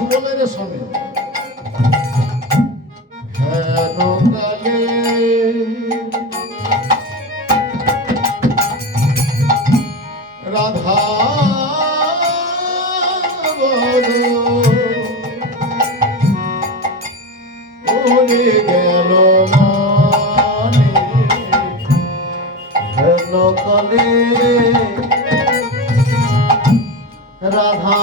সুবলের শোনে হেন কালে রাধা পড়ে গেল মনে হেন কালে রাধা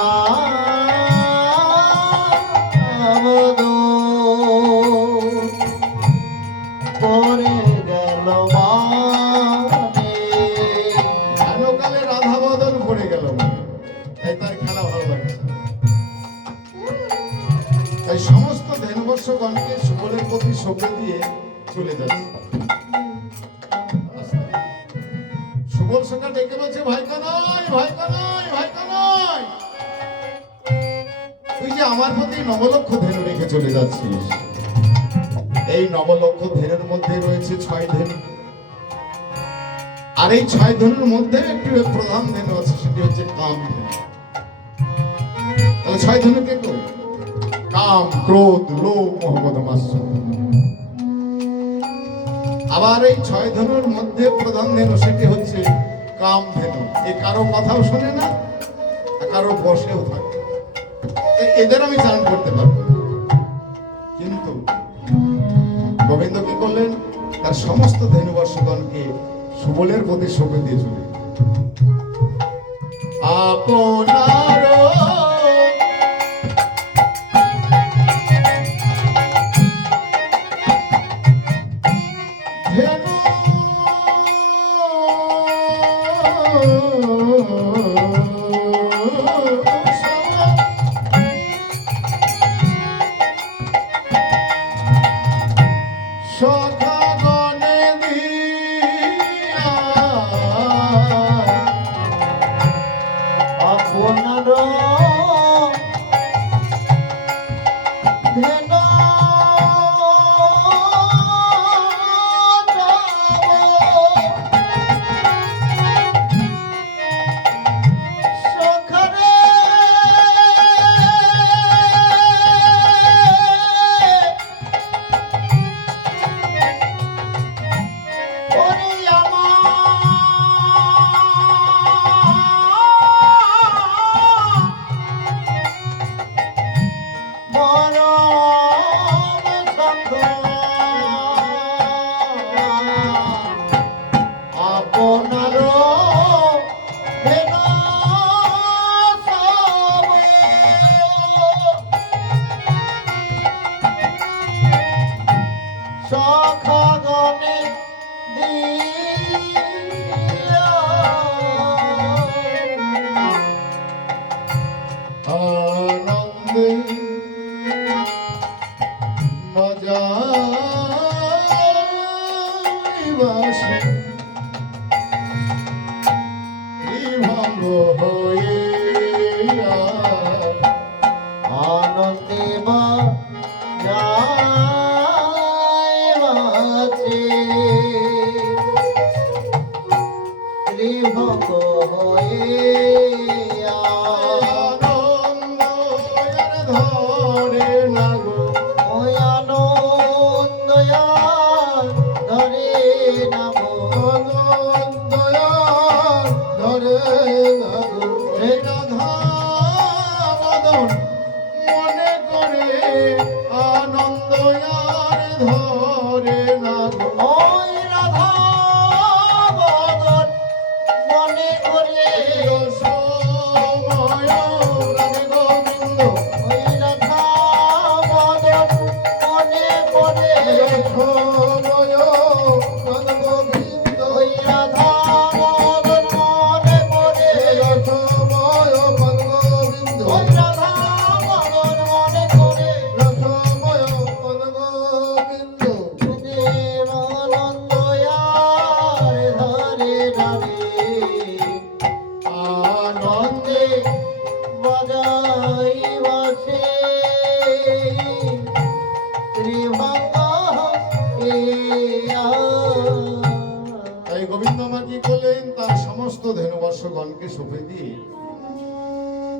পড়ে গেল মানে হেন কালে রাধা বদন পড়ে গেল তাই তার খেলা ভালো লাগছে। তাই সমস্ত ধ্যানবর্ষগণকে সুবলের প্রতি সঁপে দিয়ে চলে যাচ্ছে। সুবল সঙ্গে ডেকে বলছে ভাই কানাই, ভাই কানাই, ভাই কানাই, তুই যে আমার প্রতি নবলক্ষ ধেনু রেখে চলে যাচ্ছিস। এই নবলক্ষ ধেনুর মধ্যে রয়েছে 6 ধেনু, আর এই 6 ধেনুর মধ্যে একটি প্রধান ধেনু আছে, সেটি হচ্ছে কাম ধেনু। 6 ধেনু কে কো? কাম, ক্রোধ, লোভ, মোহ, মদ, মাৎসর্য। আবার এই 6 ধেনুর মধ্যে প্রধান ধেনু সেটি হচ্ছে কাম ধেনু। এ কারো কথাও শোনে না, কারো বসেও থাকে। এদের আমি চারণ করতে পারবো, কিন্তু গোবিন্দ কি করলেন? তার সমস্ত ধেনুবর্ষগণকে সুবলের প্রতি সঁপে দিয়ে চলে আপনার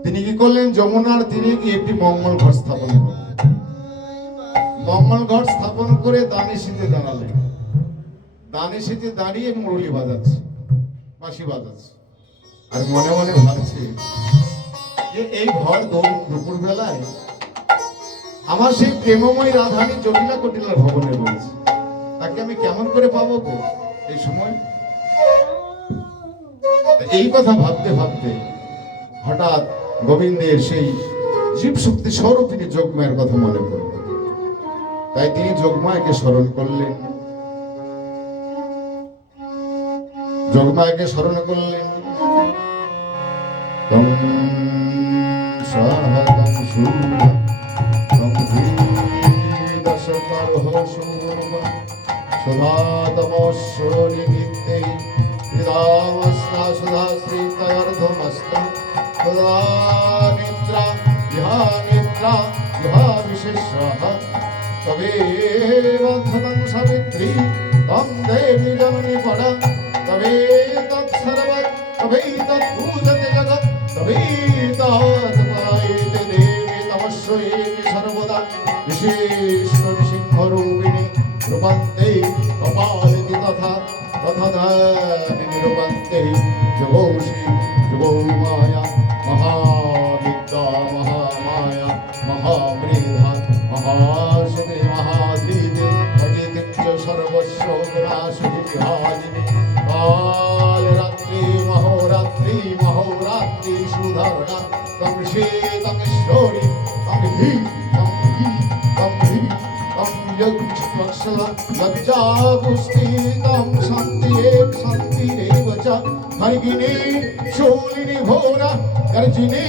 তিনি কি করলেন, যমুনার তীরে গিয়ে একটি মঙ্গল ঘর স্থাপন করলেন। মঙ্গল ঘর স্থাপন করে দানিশীতে দাঁড়ালেন। দানিশীতে দাঁড়িয়ে মুরলি বাজাচ্ছে, বাঁশি বাজাচ্ছে, আর মনে মনে ভাবছে যে এই ঘর দুপুর বেলায় আমার সেই প্রেমময় রাধানী জটিলা কটিলার ভবনে রয়েছে, তাকে আমি কেমন করে পাবো গো এই সময়। এই কথা ভাবতে ভাবতে হঠাৎ গোবিন্দের সেই জীব শক্তি স্বরূপিনী যোগমায়ের কথা মনে পড়ল। তাই তিনি যোগমায়াকে স্মরণ করলেন, যোগমায়াকে স্মরণ করলেন। তং সাহতং শুভা তং দশকরহ শুভা সুধাতমশ্বরী নিত্যৈ হৃদামস্তা সুধাশ্রী তয়র্ধমস্তা সুধা নেত্রা ইহা নেত্রা ইহা বিশেষঃ তবে বন্ধনং সাবিত্রী তং দেবী জননী পড়া তবে তৎসর্ব তবে তৎপূজতে জগৎ তবে তৎপায়তে দেবী তমস্যৈ সর্বদা বিশেষ সিংহরূপিণী রূপান্তে কপালিতি তথা তথা ধানিনী রূপান্তে যোগৌষী যোগৌ মায়া মহাবিদ্যা মহামায়া মহামৃধা মহাশক্তি মহাধীতে ভগিতিঞ্চ সর্বস্ব গুণাশক্তি বিহারিণী কাল রাত্রি মহোরাত্রি মহোরাত্রি সুধারণা তং শ্বেতং শ্বরী তং হি তং হি তং হি তং যজ্ঞ লজ্জা পুষ্টি তং শান্তি এক শান্তি রেব চ হরিণী শূলিনী ঘোরা गर्जिनी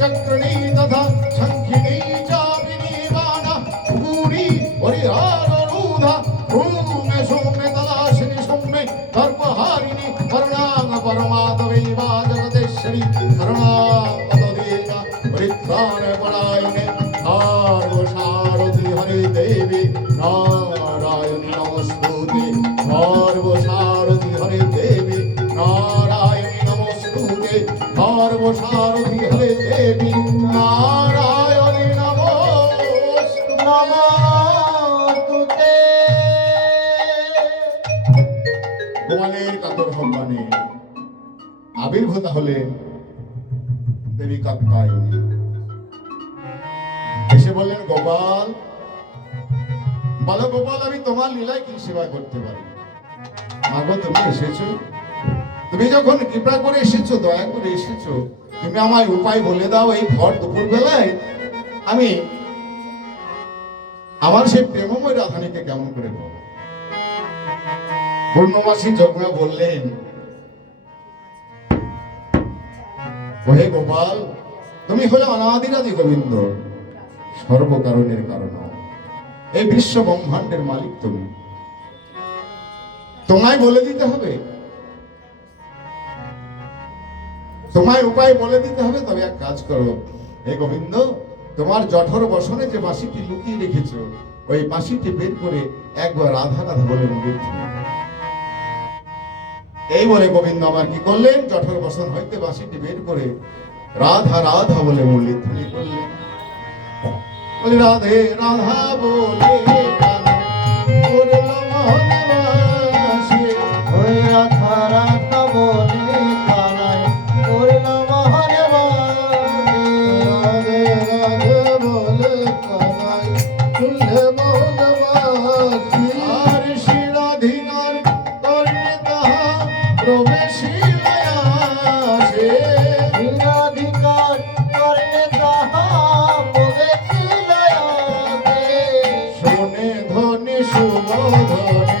चक्रणी तथा शंखिनी चापिनी बाणा पूरी परिहारूधा भूमे सौम्य तलाशिनी सौम्य सर्पहारिणी करुणांग परमात्मैवा जगदेश्वरी करुणावतदेया परित्राण परायणे सर्वसारथि हरे देवी नारायणी नमस्तुते सर्वसारथि हरे देवी नारायणी नमस्तुते सर्वसारथि हरे देवी नारायणी नमस्तुते। গোপালের কাতর ভগবানে আবির্ভূত হলেন দেবী কাত্যায়নী। এসে বললেন, গোপাল বলো গোপাল, আমি তোমার লীলায় কি সেবা করতে পারি? মাগো তুমি এসেছো, তুমি যখন কৃপা করে এসেছো, দয়া করে এসেছো, তুমি আমায় উপায় বলে দাও। এই ভর দুপুর বেলায় আমি আমার সেই প্রেমময় রাধানীকে কেমন করে পাবো? পূর্ণবাসী যজ্ঞা বললেন, ওহে গোপাল, তুমি হলে অনাদিরাদি গোবিন্দ, সর্বকারণের কারণ, এই বিশ্ব ব্রহ্মাণ্ডের মালিক তুমি, তোমায় বলে দিতে হবে, তোমায় উপায় বলে দিতে হবে। তবে এক কাজ করো, হে গোবিন্দ, তোমার জঠর বসনে যে বাঁশিটি লুকিয়ে রেখেছো, ওই বাঁশিটি বের করে একবার রাধা রাধা বলে মুখে এই বলে গোবিন্দ আমার কি করলেন, জঠর বসন হইতে বাঁশিটি বের করে রাধা রাধা বলে মুরলি ধ্বনি করলেন। বলে রাধে রাধা বলে রাধা রাধা বলে কানাই করল মহান রাধে রাধে বলে কানাই করল মহান আর শিরাধিকার করলে তাহা প্রবেশিলায়া সে শিরাধিকার করলে তাহা প্রবেশিলায়া শোনে ধ্বনি শুভ ধ্বনি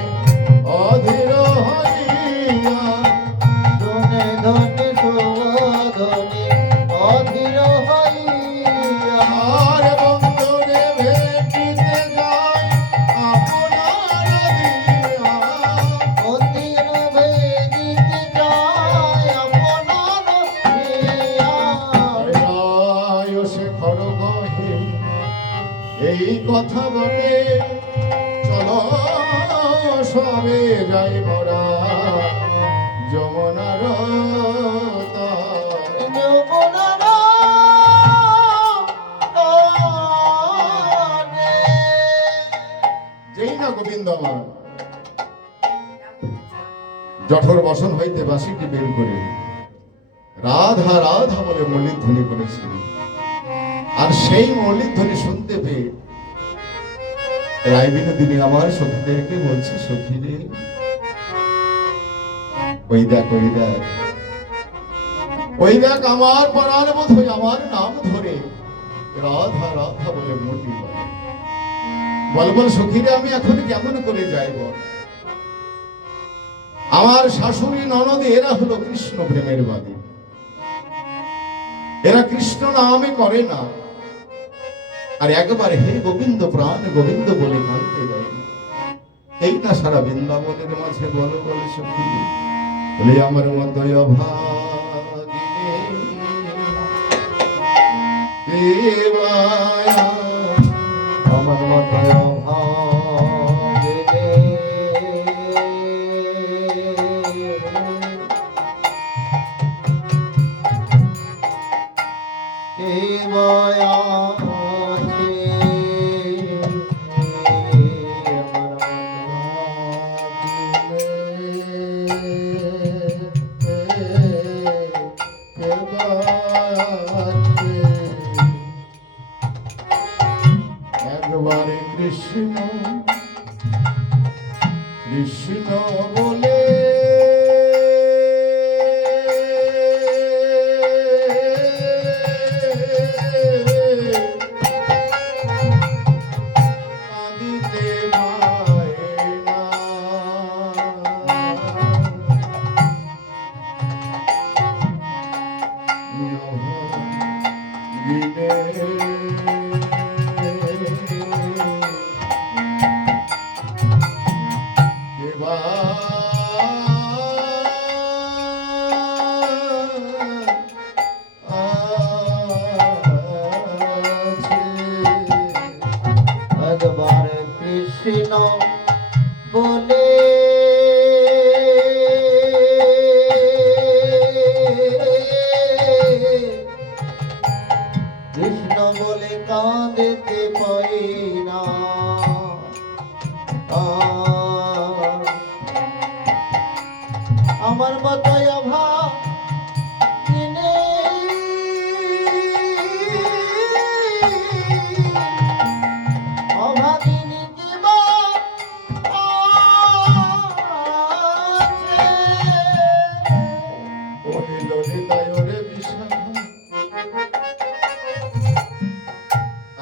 অধীর হইয়া শোনে ধ্বনি শুভধ্বনি অধীর হইয়া আর বন্ধুরে ভেটিতে যায় আপনার দিয়া অধীর ভেদিতে যায় আপনার দিয়া রায় সে খড়গহে এই কথা বলে চলো সবে যাই মোরা যমুনার তীরে। গোবিন্দ আমার জঠর বসন হইতে বাঁশিটি বের করে রাধা রাধা বলে মল্লিক ধ্বনি করেছিল। আর সেই মল্লিক ধ্বনি শুনতে পেয়ে রায় বিনোদিনী আমার সখীদেরকে বলছে, সখী রে, ওই দেখ ওই দেখ ওই দেখ আমার পরাণ বোধ হয়ে আমার নাম ধরে রাধা রাধা বলে মতি বলে। বল বল সখীরে, আমি এখন কেমন করে যাইব? আমার শাশুড়ি ননদ এরা হলো কৃষ্ণ প্রেমের বাদী, এরা কৃষ্ণ নামে করে না, আর একবার হে গোবিন্দ প্রাণ গোবিন্দ বলে কাঁদতে দেয় না। এই না সারা বৃন্দাবনের মাঝে বলো বলে সখী, বলে আমার মতোই অভাগিনী আমার মতোই একবারে কৃষ্ণ কৃষ্ণ বলে কাঁদিতে পায় না। একবার কৃষ্ণ বলে কৃষ্ণ বলে কাঁদতে পারি না। আমার মতোই অভাগিনী অভাগিনী জীব আছে। ওরে ললিতায় ওরে বিশাখা,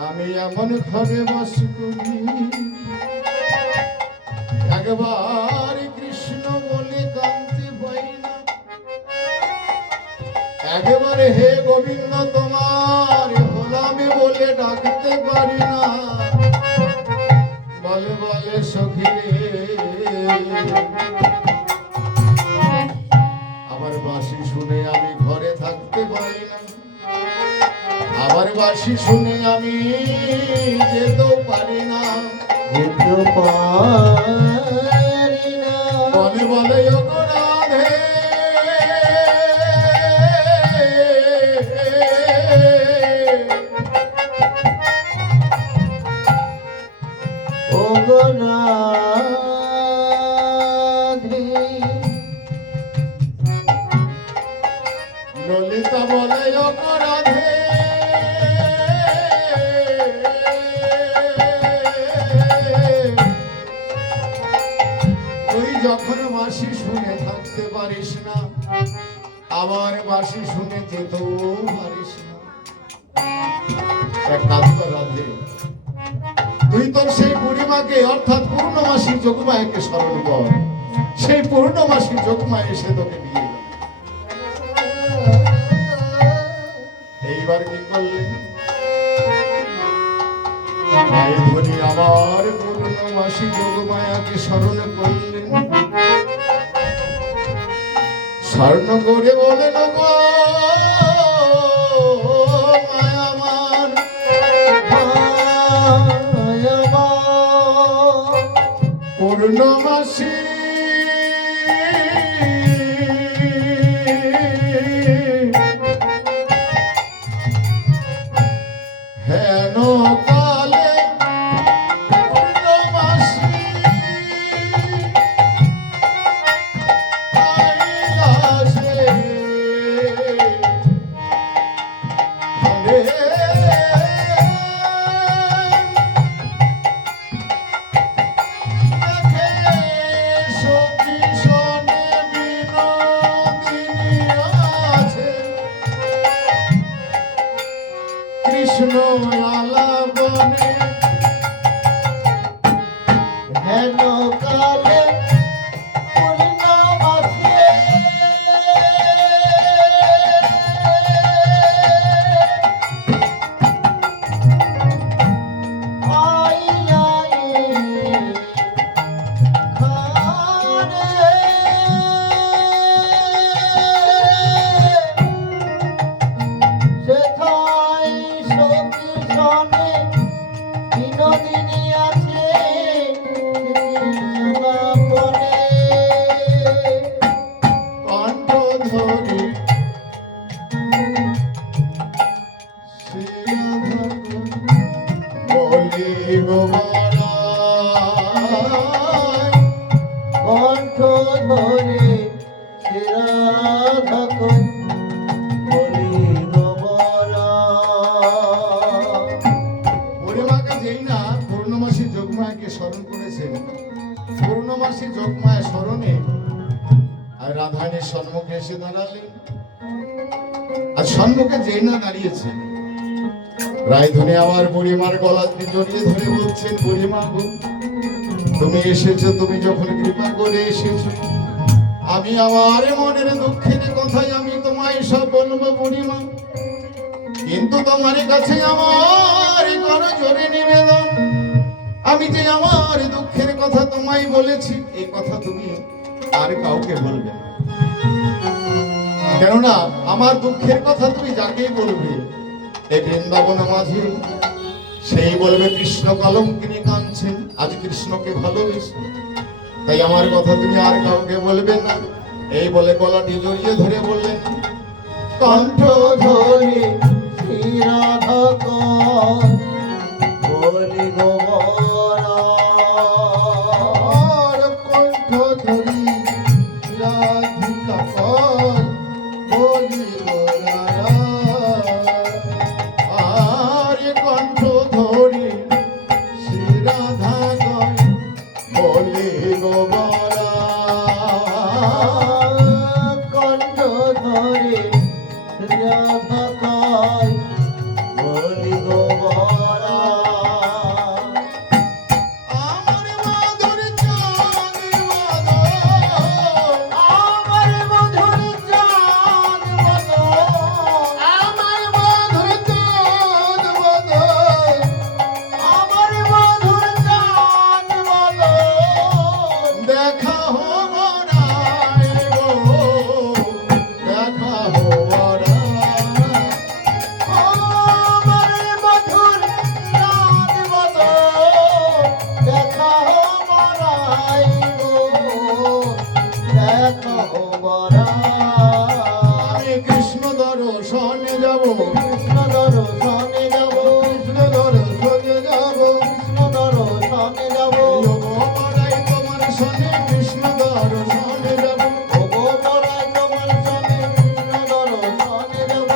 আমি এমন ঘরে বাস করি, একবার কৃষ্ণ বলে কাঁদতে পাই না, একেবারে হে গোবিন্দ তোমার হলামে বলে ডাকতে পারি না। বলে বলে সখী রে, আবার বাঁশি শুনে আমি ঘরে থাকতে পারি না, আবার বাঁশি শুনে আমি যেতেও পারি না। যেতে পারি না। বলে বলে ওগো রাধে, ওগো রাধে, ললিতা বলে ওগো রাধে, তুই যখন বাঁশি শুনে থাকতে পারিস না, আবার বাঁশি শুনে যেতেও পারিস না। এক কাজ কর রাধে, তুই তোর সেই বুড়িমাকে অর্থাৎ পূর্ণমাসী যোগমায়াকে স্মরণ কর, সেই পূর্ণমাসী যোগমায় এসে তোকে নিয়ে যাবে। এইবার কি করলেন? মায়ের ধ্বনি আবার পূর্ণমাসী যোগমায়াকে স্মরণ করলেন, স্মরণ করে বলেন গো মায়ামান, পূর্ণমাসী হেন কালে পূর্ণমাসী বৃন্দাবনে হেন কালে পূর্ণমাসে বিনোদিনী আছে কণ্ঠ ধরে বলি গোবরায় কণ্ঠ ধরে রাধাকো বলি গোবরা বুড়িমাকে যেই না পূর্ণমাসী যোগমায়াকে স্মরণ করেছেন, পূর্ণমাসী যোগমায়া স্মরণে আর রাধারানীর সম্মুখে এসে দাঁড়ালেন। আর সম্মুখে যেই না দাঁড়িয়েছেন, রায়ধনী আমার বুড়িমার গলা জড়িয়ে ধরে বলছেন, বুড়িমা গো, তুমি এসেছো, তুমি যখন কৃপা করে এসেছো, আমি আমার মনের দুঃখের কথাই আমি তোমায় সব বলবো বুড়িমা। কিন্তু তোমার কাছে আমার করো জোরে নিবেদন, আমি যে আমার দুঃখের কথা তোমায় বলেছি, এই কথা তুমি আর কাউকে বলবে না। কেননা আমার দুঃখের কথা তুমি যাকেই বলবে এই বৃন্দাবন মাঝে, সেই বলবে কৃষ্ণ কলঙ্কিনী কাঁদছেন, আজ কৃষ্ণকে ভালোবেসে, তাই আমার কথা তুমি আর কাউকে বলবে না। এই বলে গলাটি জড়িয়ে ধরে বললেন, কণ্ঠ ধরে রাধাকো বলি গোবরা কণ্ঠ ধরি রাধিকা কর বলি গোরা, আর কণ্ঠ ধরি শ্রী রাধা গয় বলি গোবরা, কণ্ঠ ধরে রাধাকো বলি গোবরা আমার মাধুর চাঁদ মাধব, আমার মধুর চাঁদ মতো আমার মাধুর চাঁদ মাধব, আমার মধুর চাঁদ মতো দেখা হবরায় গো, দেখা হবরায়, আমার মধুর চাঁদ মতো দেখা মরাই গো দেখা মরাই আমি কৃষ্ণ দর্শনে যাব, কৃষ্ণ দর্শনে যাব কৃষ্ণ দর্শনে যাব, কৃষ্ণ দর্শনে যাব গোবরাই তোমার সনে কৃষ্ণ দর্শনে যাব, ওগো মরাই তোমার সনে কৃষ্ণ দর্শনে যাব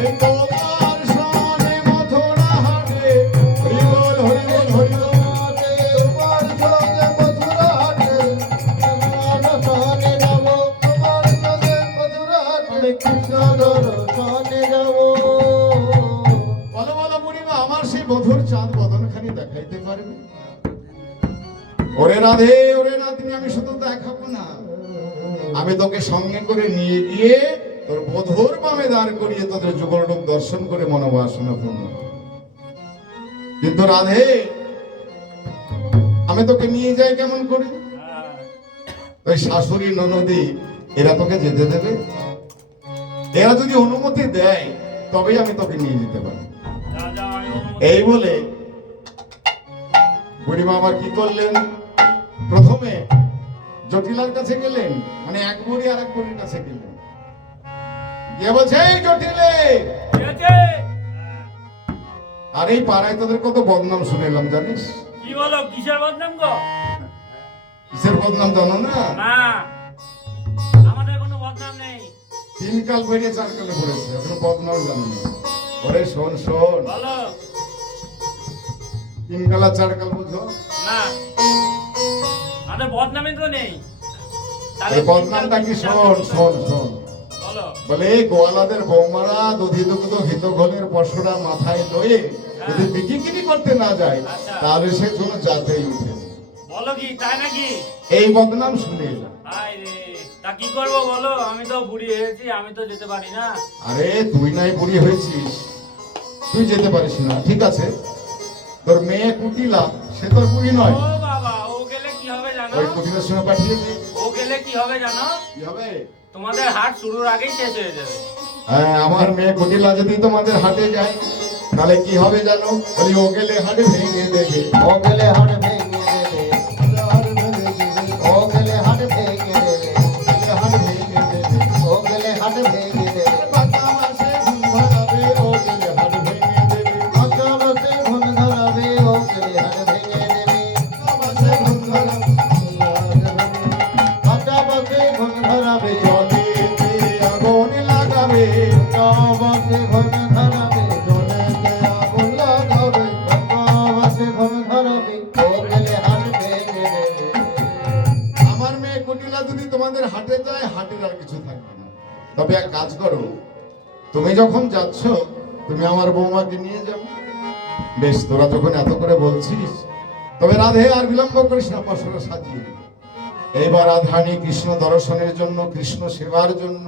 এই তোমার সনে মথুরা হাটে, হরি বল হরি বল হরি বল, তোমার সনে মথুরা হাটে, দর্শনে যাব তোমার সনে মথুরা হাটে, কৃষ্ণ দর্শনে যাব বলো বলো বুড়িমা, আমার সেই মধুর চাঁদ বদনখানি দেখাইতে পারবে? ওরে রাধে, ওরে নাতনি, আমি শুধু দেখাবো না, আমি তোকে সঙ্গে করে নিয়ে গিয়ে তোর বধুর বামে দাঁড় করিয়ে তোদের যুগল রূপ দর্শন করে মনোবাসনা পূর্ণ করব। কিন্তু রাধে, আমি তোকে নিয়ে যাই কেমন করে? ওই শাশুড়ি ননদি এরা তোকে যেতে দেবে? এরা যদি অনুমতি দেয় তবেই আমি তোকে নিয়ে যেতে পারি। এই বলে বুড়িমা আমার কি করলেন, প্রথমে জটিলার কাছে গেলেন, মানে এক বুড়ি আর এক বুড়ির কাছে গেলেন, গিয়ে বলছে, এই জটিলে, আর এই পাড়ায় তোদের কত বদনাম শুনেলাম জানিস? কি বলো, কিসের বদনাম গো? কিসের বদনাম জানো না? না, আমাদের কোনো বদনাম নেই। তিন কাল বেরিয়ে চার কালে পড়েছে, এখনো বদনাম জানো না? ওরে শোন শোন, বলো। তিন কাল আর চার কাল বুঝো না, আমাদের বদনামই তো নেই। এই বদনামটা কি? শোন শোন শোন, বলো। বলে এই গোয়ালাদের বৌমারা দধি দুগ্ধ হিতঘলের পশুরা মাথায় লয়ে যদি বিক্রি করতে না যায় আচ্ছা। তাহলে সে কোনো জাতেই উঠে না। বলো কি তাই নাকি? এই বদনাম শুনে এলাম। হায় রে, তা কি করবো বলো? আমি তো বুড়ি হয়েছি, আমি তো যেতে পারি না। আরে তুই নাই বুড়ি হয়েছিস, তুই যেতে পারিস না, ঠিক আছে। তোর মেয়ে কুটিলা, সে তোর বুড়ি নয়। ও বাবা, ও গেলে কি হবে জানো? ওই কুটিলার সঙ্গে পাঠিয়ে দে। ও গেলে কি হবে জানো? কি হবে? তোমাদের হাট শুরুর আগেই শেষ হয়ে যাবে। হ্যাঁ, আমার মেয়ে কুটিলা যদি তোমাদের হাটে যায় তাহলে কি হবে জানো? বলি ও গেলে হাটে ভেঙে দেবে। ও গেলে হাট ভেঙে দেবে, ও গেলে হাট ভেঙে দেবে, হাট ভেঙে দেবে। ও গেলে হাট ভেঙে দেবে। বাঁকা মাসে ঘুম ধরাবে, ও গেলে হাট ভেঙে দেবে। কাঁচা রসে ঘুম ধরাবে, ও গেলে হাট ভেঙে দেবে। বাঁকা মাসে ঘুম ধরাবে, কাঁচা রসে ঘুম ধরাবে, জলেতে আগুন লাগাবে। কাঁচা রসে ঘুম ধরাবে, জলেতে আগুন লাগাবে। কাঁচা রসে ঘুম ধরাবে, ও গেলে হাট ভেঙে দেবে। আমার মেয়ে কুটিলা যদি তোমাদের হাটে যায়, হাটের আর কিছু থাকবে না। তবে এক কাজ করো, তুমি যখন যাচ্ছ তুমি আমার বৌমাকে নিয়ে যাও। বেশ, তোরা যখন এত করে বলছিস, তবে রাধে আর বিলম্ব করিস না, পশুরা সাজিয়ে নে। এইবার রাধারানী কৃষ্ণ দর্শনের জন্য, কৃষ্ণ সেবার জন্য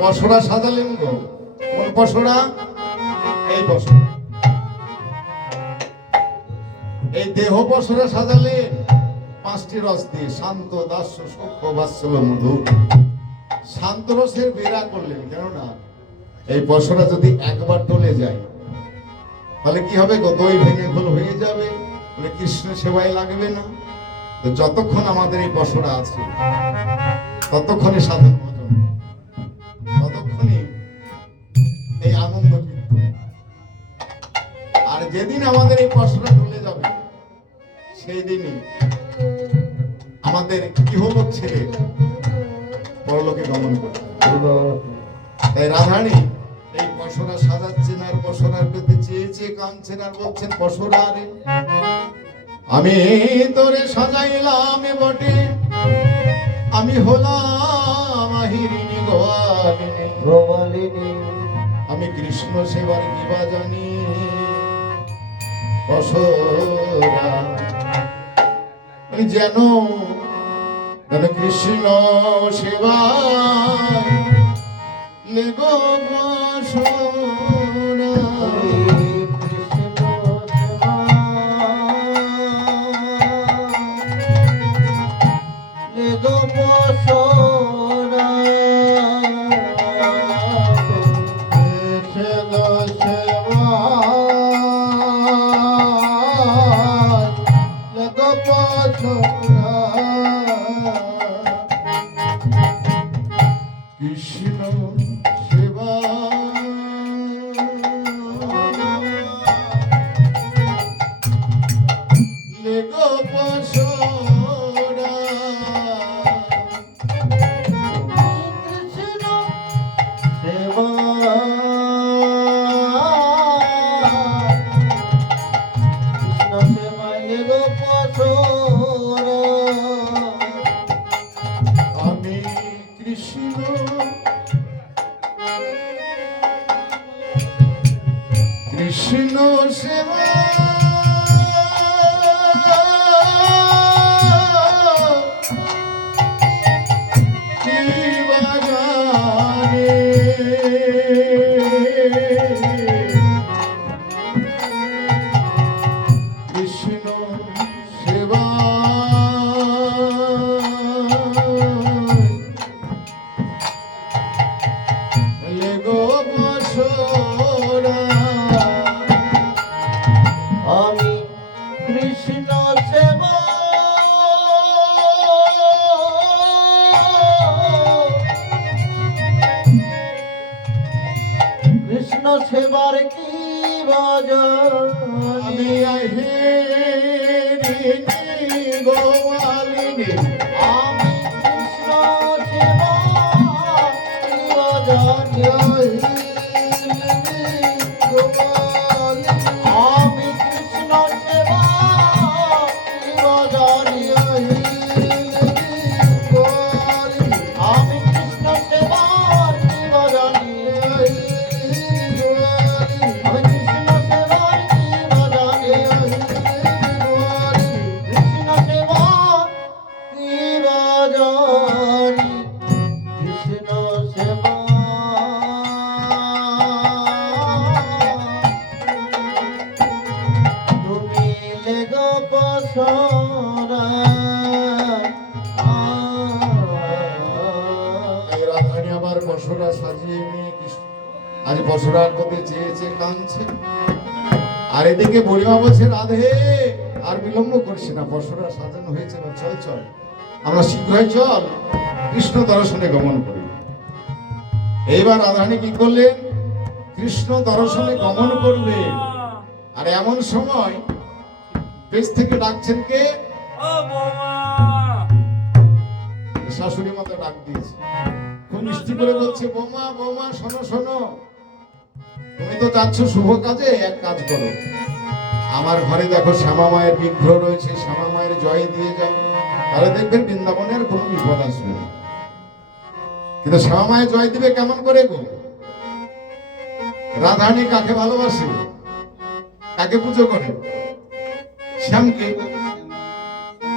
পশুরা সাজালেন গো। কোন পশুরা? এই পশুরা, এই দেহ পশুরা সাজালেন পাঁচটি রস দিয়ে, শান্ত, দাস্য, সূক্ষ্ম, বাৎসল্য, মধুর। শান্ত রসের বেড়া করলেন, কেননা এই পশুরা যদি একবার টলে যায় তাহলে কি হবে গো? দই ভেঙে ঘোল হয়ে যাবে, বলে কৃষ্ণ সেবায় লাগবে না। তো যতক্ষণ আমাদের এই পশুরা আছে ততক্ষণে সাধন ভজন, ততক্ষণে এই আনন্দ কীর্তন। আর যেদিন আমাদের এই পশুরা টলে যাবে সেই দিনই আমাদের ইহলোক ছেড়ে পরলোকে গমন করবে। তাই রাধারানী এই পশুরা সাজাচ্ছেন আর পশুরার পেতে চেয়েছে, কাঁদছেন আর বলছেন, পশুরা রে, আমি তোরে সাজাইলাম বটে, আমি হলাম আহিরিনী গোয়ালিনী, গোপালিনী, আমি কৃষ্ণ সেবার কিবা জানি। পশুরা যেন কৃষ্ণ সেবা লেগো পশুরা। কৃষ্ণ সেবা লেগো পশুরা। আমি কৃষ্ণ কৃষ্ণ সেবা কিবা জানি। কৃষ্ণ সেবা লেগো পশুরা। আমি কৃষ্ণ সেবা কৃষ্ণ সেবার কি আমি বাজানি আহিরিনী গোয়ালিনী, আমি কৃষ্ণ সেবা কি বাজানি আমি কৃষ্ণ সেবা কি বাজানি আমি কৃষ্ণ সেবা বসরায় এই রাধারানী আবার বসরা সাজিয়ে নিয়ে কৃষ্ণ আজ বসরার প্রতি চেয়েছে কাঁদছে। আর এদিকে বুড়িমা বলছে রাধে আর বিলম্ব করিস না, বসরা সাজানো হয়েছে, এবার চল চল আমরা শীঘ্রই চল কৃষ্ণ দর্শনে গমন করি। এইবার রাধারানী কি করলেন, কৃষ্ণ দর্শনে গমন করবে। আর এমন সময় পেছ থেকে ডাকছেন কে, ও বৌমা, শাশুড়ি মাতা ডাক দিয়েছে, খুব মিষ্টি করে বলছে বৌমা বৌমা শোনো শোনো, তুমি তো যাচ্ছ শুভ কাজে, এক কাজ করো, আমার ঘরে দেখো শ্যামা মায়ের বিগ্রহ রয়েছে, শ্যামা মায়ের জয় দিয়ে যাও, তাহলে দেখবেন বৃন্দাবনের কোনো বিপদ আসবে না। কিন্তু শ্যামা মায়ের জয় দিবে কেমন করে গো? রাধারানী কাকে ভালোবাসে, কাকে পুজো করে? শ্যামকে।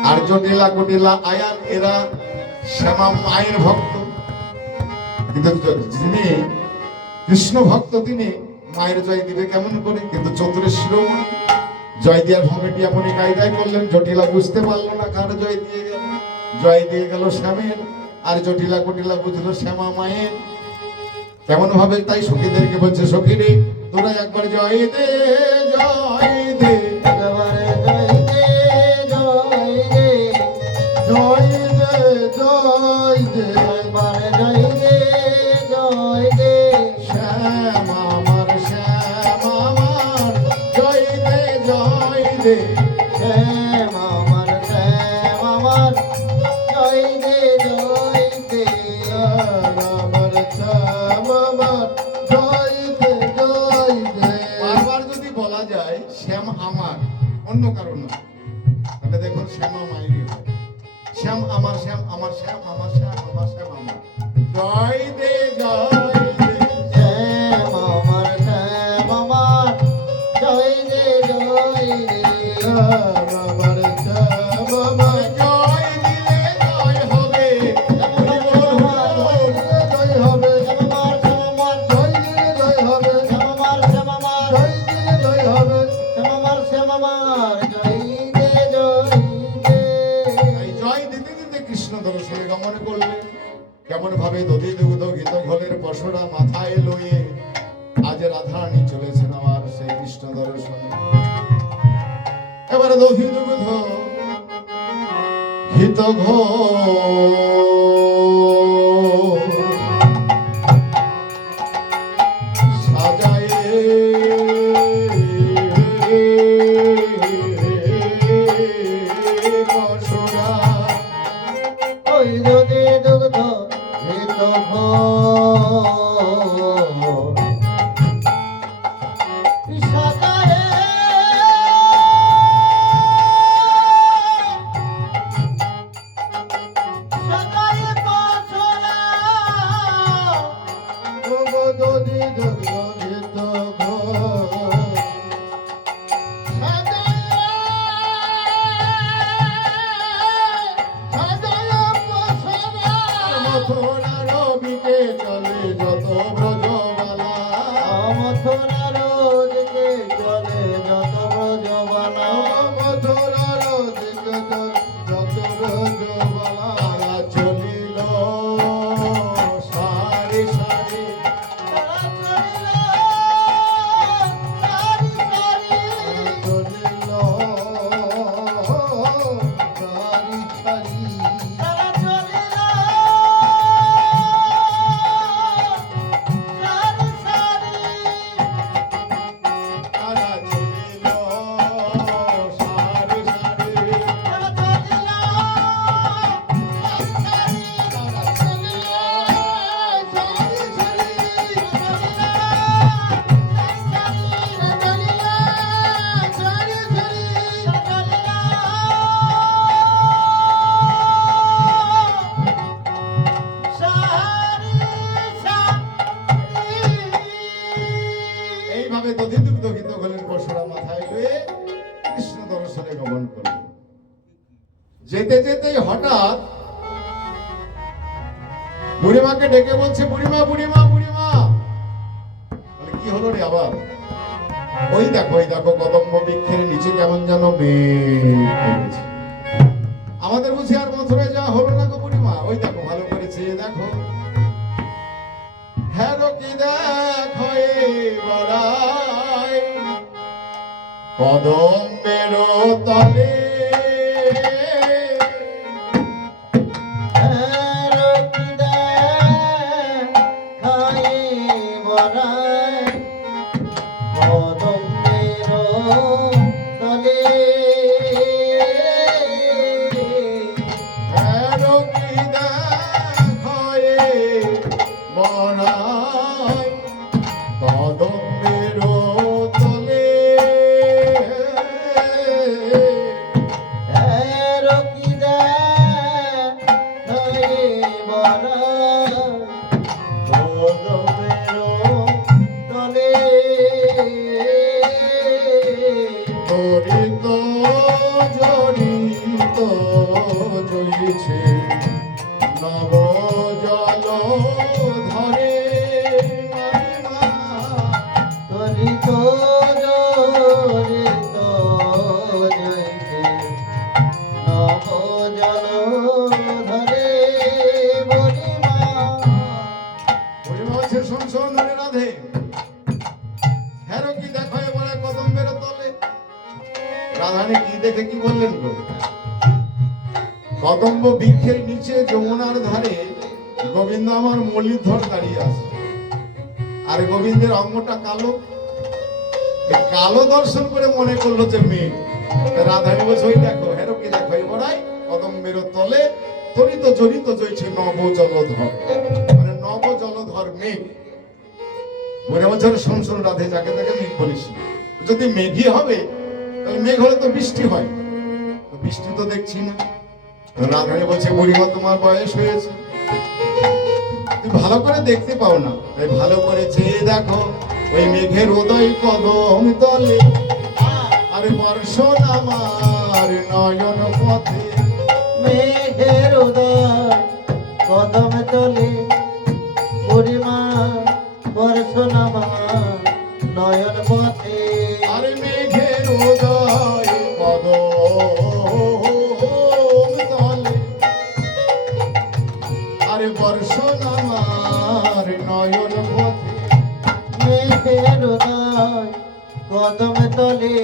আর জটিলা কুটিলা আয়ান এরা শ্যামা মায়ের ভক্ত, কিন্তু যিনি কৃষ্ণ ভক্ত তিনি মায়ের জয় দিবে কেমন করে? কিন্তু চতুরের শিরোমণি জয় দেওয়ার ভঙ্গিটি এমনই কায়দায় করলেন, জটিলা বুঝতে পারলো না কার জয় দিয়ে গেল, জয় দিয়ে গেল শ্যামের। আর জটিলা কুটিলা বুঝলো শ্যামা মায়ের। কেমন ভাবে তাই সখীদেরকে বলছে, সখী রে তোরা একবার জয় দে জয় দে, একেবারে জয় দে জয় দে জয় দে জয় দে, একেবারে জয় দে জয় দে শ্যাম আমার জয় দে জয় দে, শ্যাম আমার জয় দে জয় দে বারবার যদি বলা যায় শ্যাম আমার অন্য কারণ নয়, তাহলে দেখুন শ্যামা মায়েরই হয়। শ্যাম আমার শ্যাম আমার শ্যাম আমার শ্যাম আমার শ্যাম আমার জয় দে জয় দে, শ্যাম আমার জয় দে জয় দে জয় দিলে জয় হবে, জয় হবে, এই জয় দিতে দিতে কৃষ্ণ দর্শনে গমন করলেন। কেমন ভাবে দধি দুগ্ধ গীত ঘোলের পশরা মাথায় লইয়ে আজ রাধারানী চলেছেন আমার সেই কৃষ্ণ দর্শনে। এবারে দধি দুগ্ধ গীত সাজায়ে পশরা ওই যদি দুগ্ধ হিত সকালে সকালে পছরা দধি দুগ্ধ গীত মথুরা রবিকে চলে যত ব্রজবালা, মথুরা রোজকে চলে যত ব্রজবালা মথুরা রবিকে যত ব্রজবালা, তারা চলিল সারি সারি, চলিল সারি সারি, তারা চলিল সারি সারি, তারা চলিল এইভাবে দধি দুগ্ধ গীত গলের পশুরা মাথায় লয়ে কৃষ্ণ দর্শনে গমন করলেন। যেতে যেতেই হঠাৎ বুড়িমাকে ডেকে বলছে, বুড়িমা বুড়িমা বুড়িমা, বলে কি হলো রে আবার? ওই দেখো কদম্ব বৃক্ষের নিচে কেমন যেন মেঘ করেছে। আমাদের বুঝি আর মথুরায় যাওয়া হলো না গো বুড়িমা? ওই দেখো ভালো করে চেয়ে দেখো, হ্যাঁ কি দেখো এবারায় কদম্বের তলে রাধারানী কি দেখে কি বললেন গো? কদম্ব বৃক্ষের নিচে যমুনার ধারে গোবিন্দ আমার মুরলীধর দাঁড়িয়ে আছে, আর গোবিন্দের অঙ্গটা কালো। কালো দর্শন করে মনে করলো যে মেঘ। রাধারানী বলছে ওই দেখো, হেরো কি দেখো এবারাই কদম্বের তলে তরিত জড়িত জয়ছে নব জলধর, মানে নব জলধর মেঘ। মনে বছর শোন রাধে, যাকে তাকে মেঘ বলিস। যদি মেঘই হবে তাহলে মেঘ হলে তো বৃষ্টি হয়, তো বৃষ্টি তো দেখছি না। রাধারানী বলছে বুড়িমা তোমার বয়স হয়েছে, তুমি ভালো করে দেখতে পাও না, তাই ভালো করে চেয়ে দেখো ওই মেঘের উদয় কদম তলে, আরে বর্ষণ আমার নয়ন পথে। মেঘের উদয় কদম তলে বুড়িমা বর্ষণ আমার নয়ন পথে। আরে মেঘের উদয় কদম তলে, আরে বর্ষণ আমার নয়ন পথে। মেঘের উদয় কদম তলে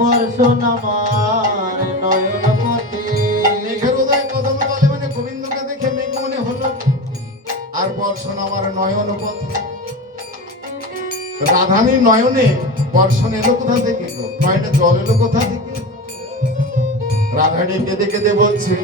বর্ষণ আমার নয়ন পথে। মেঘের উদয় কদম তলে মানে গোবিন্দকে দেখে মেঘ মনে হলো, আর বর্ষণ আমার নয়ন পথে। রাধারানীর নয়নে বর্ষণ এলো কোথা থেকে গো? নয়নে জল এলো কোথা থেকে? রাধারানী কেঁদে কেঁদে বলছে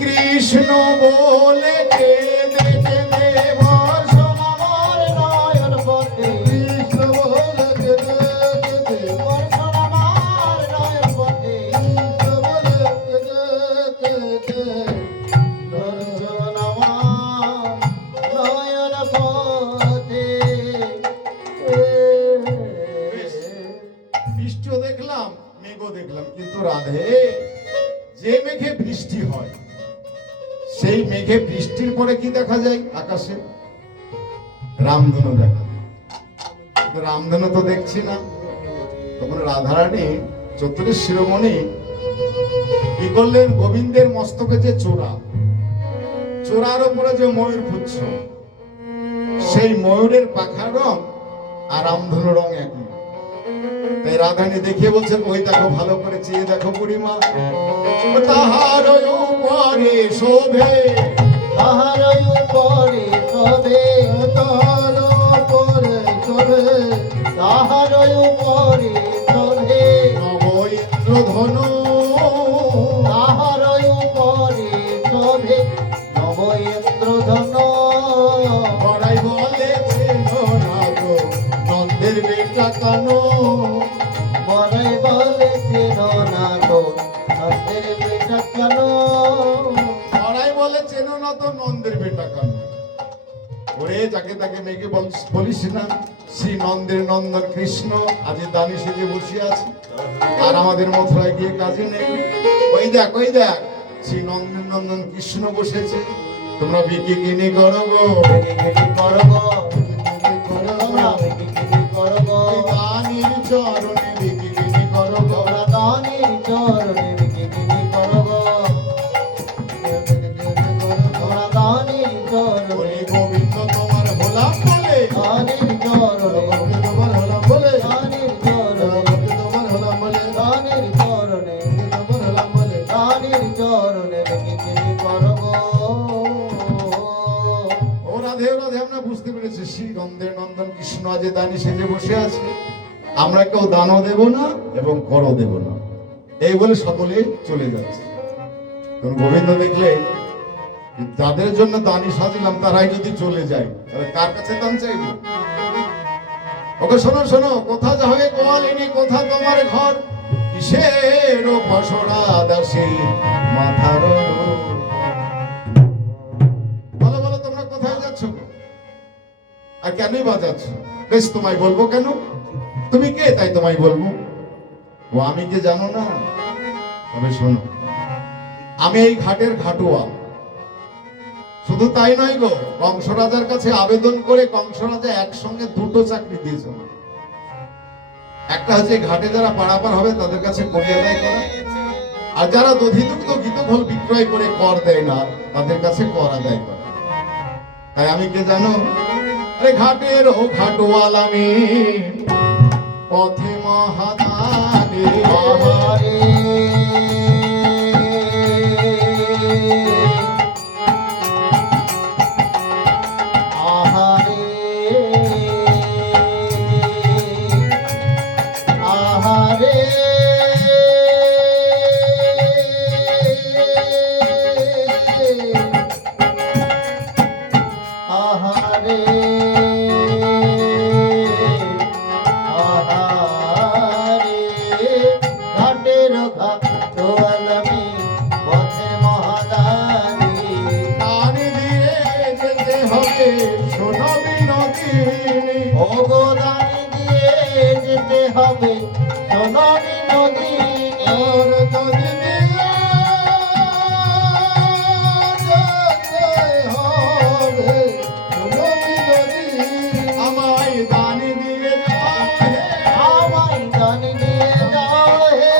কৃষ্ণ বলে কেঁদে কেঁদে বর্ষণ আমার নয়ন পথে। কৃষ্ণ বলে কেঁদে কেঁদে বর্ষণ আমার নয়ন পথে। কৃষ্ণ বলে কেঁদে কেঁদে বর্ষণ আমার নয়ন পথে। বৃষ্টিও দেখলাম মেঘও দেখলাম, কিন্তু রাধে যে মেঘে বৃষ্টি হয় সেই মেঘে বৃষ্টির পরে কি দেখা যায় আকাশে? রামধনু দেখা যায়। কিন্তু রামধনু তো দেখছি না। তখন রাধারানী চতুরের শিরোমণি কি করলেন? গোবিন্দের মস্তকে যে চূড়া, চূড়ার উপরে যে ময়ূর পুচ্ছ, সেই ময়ূরের পাখার রং আর রামধনু রং একই। তাই রাধারানী দেখিয়ে বলছেন ওই দেখো, ভালো করে চেয়ে দেখো বুড়িমা, তাহার উপরে শোভে, তাহার উপরে শোভে, তাহার উপরে শোভে, তাহার উপরে শোভে নব ইন্দ্রধনু, তাহার উপরে শোভে নব ইন্দ্রধনু। বড়াই বলেছেন না গো নন্দের বেটা কানো, বড়াই বলেছেন না গো নন্দের বেটা কানো। বড়াই বলেছেন না তো নন্দের বেটা কানো। ওরে যাকে তাকে মেঘে বলিস না, শ্রী নন্দের নন্দন কৃষ্ণ আজ দানি সেজে বসে আছে, আর আমাদের মথুরায় গিয়ে কাজে নেই। ওই দেখ শ্রী নন্দের নন্দন কৃষ্ণ বসেছে, তোমরা বিকি কিনে করো গো, করো গো, তোমরা বিকি কিনি চরণে বিকিনি করো গো তোমরা দানির চরণে বিকিনি করো গো তোমরা দানির চরণে ওরে গোবিন্দ তোমার ভোলা বলে দানির চরণে গোবিন্দ তোমার ভোলা বলে দানির চরণে গোবিন্দ তোমার ভোলা বলে দানির চরণে তোমার ভোলা বলে দানির চরণে বিকিনি করো গো ও রাধে আমরা বুঝতে পেরেছি শ্রী নন্দের নন্দন কৃষ্ণ আজ দানি সেজে বসে আছে, আমরা কেউ দানও দেব না এবং করও দেব না, এই বলে সকলে চলে যাচ্ছে। তখন গোবিন্দ দেখলে যাদের জন্য দানি সাজলাম তারাই যদি চলে যায় তাহলে কার কাছে দান চাইব? ওকে শোনো শোনো, কোথা যাবে গোয়ালিনী, কোথা তোমার ঘর, কিসের পসরা দাসী মাথার। বলো বলো তোমরা কোথায় যাচ্ছ আর কেনই বাজাচ্ছ? বেশ তোমায় বলবো কেন, তুমি কে তাই তোমায় বলবো? ও আমি কে জানো না? তবে শোনো, আমি এই ঘাটের ঘাটুয়া। শুধু তাই নয় গো, কংস রাজার কাছে আবেদন করে কংস রাজা একসঙ্গে দুটো চাকরি দিয়েছে। একটা হচ্ছে ঘাটে যারা পারাপার হবে তাদের কাছে কর আদায় করা, আর যারা দধিযুক্ত গীতঘোল বিক্রয় করে কর দেয় না তাদের কাছে কর আদায় করা। তাই আমি কে জানো? আরে ঘাটের ও ঘাটওয়াল আমি, পথে মহাদানে আহারে আহারে আহারে আহারে আহারে ঘাটের ঘাটওয়াল আমি, পথে মহাদানী পানি দিয়ে যেতে হবে শোনো বিনোদিনী। ও গো দানি দিয়ে যেতে হবে শোনো বিনোদিনী ওর যদি দিয়ে যেতে হবে শোনো বিনোদিনী। আমায় দানি দিয়ে যাও হে, আমায় দানি দিয়ে যাও হে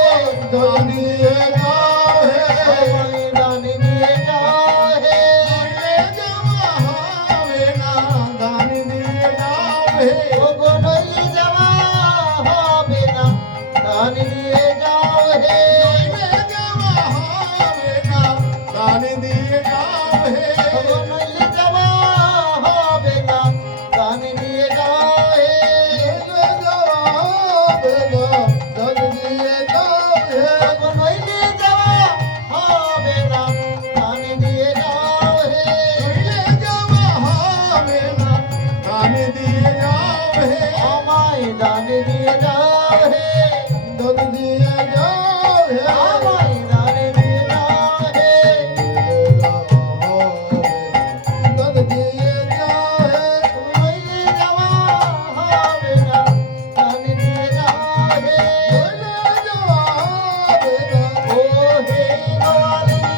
দানি দিয়ে যাও হে, আমায় দানি দিয়ে যাও হে নইলে যাওয়া হবে না, দানি দিয়ে যাও হে। ও গো নইলে যাওয়া হবে না দানি দিয়ে যাও হে নইলে যাওয়া হবে না, দানি দিয়ে যাও হে। ও গো নইলে যাওয়া হবে না দানি দিয়ে যাও হে নইলে যাওয়া হবে না, দানি দিয়ে যাও হে। ও গো নইলে যাওয়া হবে না দানি দিয়ে যাও হে নইলে যাওয়া হবে না, দানি দিয়ে যাও হে। আমায় দানি দিয়ে যাও হে দানি দিয়ে যাও হে। আমায় দানি দিয়ে যাও হে দানি দিয়ে যাও হে। নইলে যাওয়া হবে না দানি দিয়ে যাও হে নইলে যাওয়া হবে না, ও হে গোয়ালিনী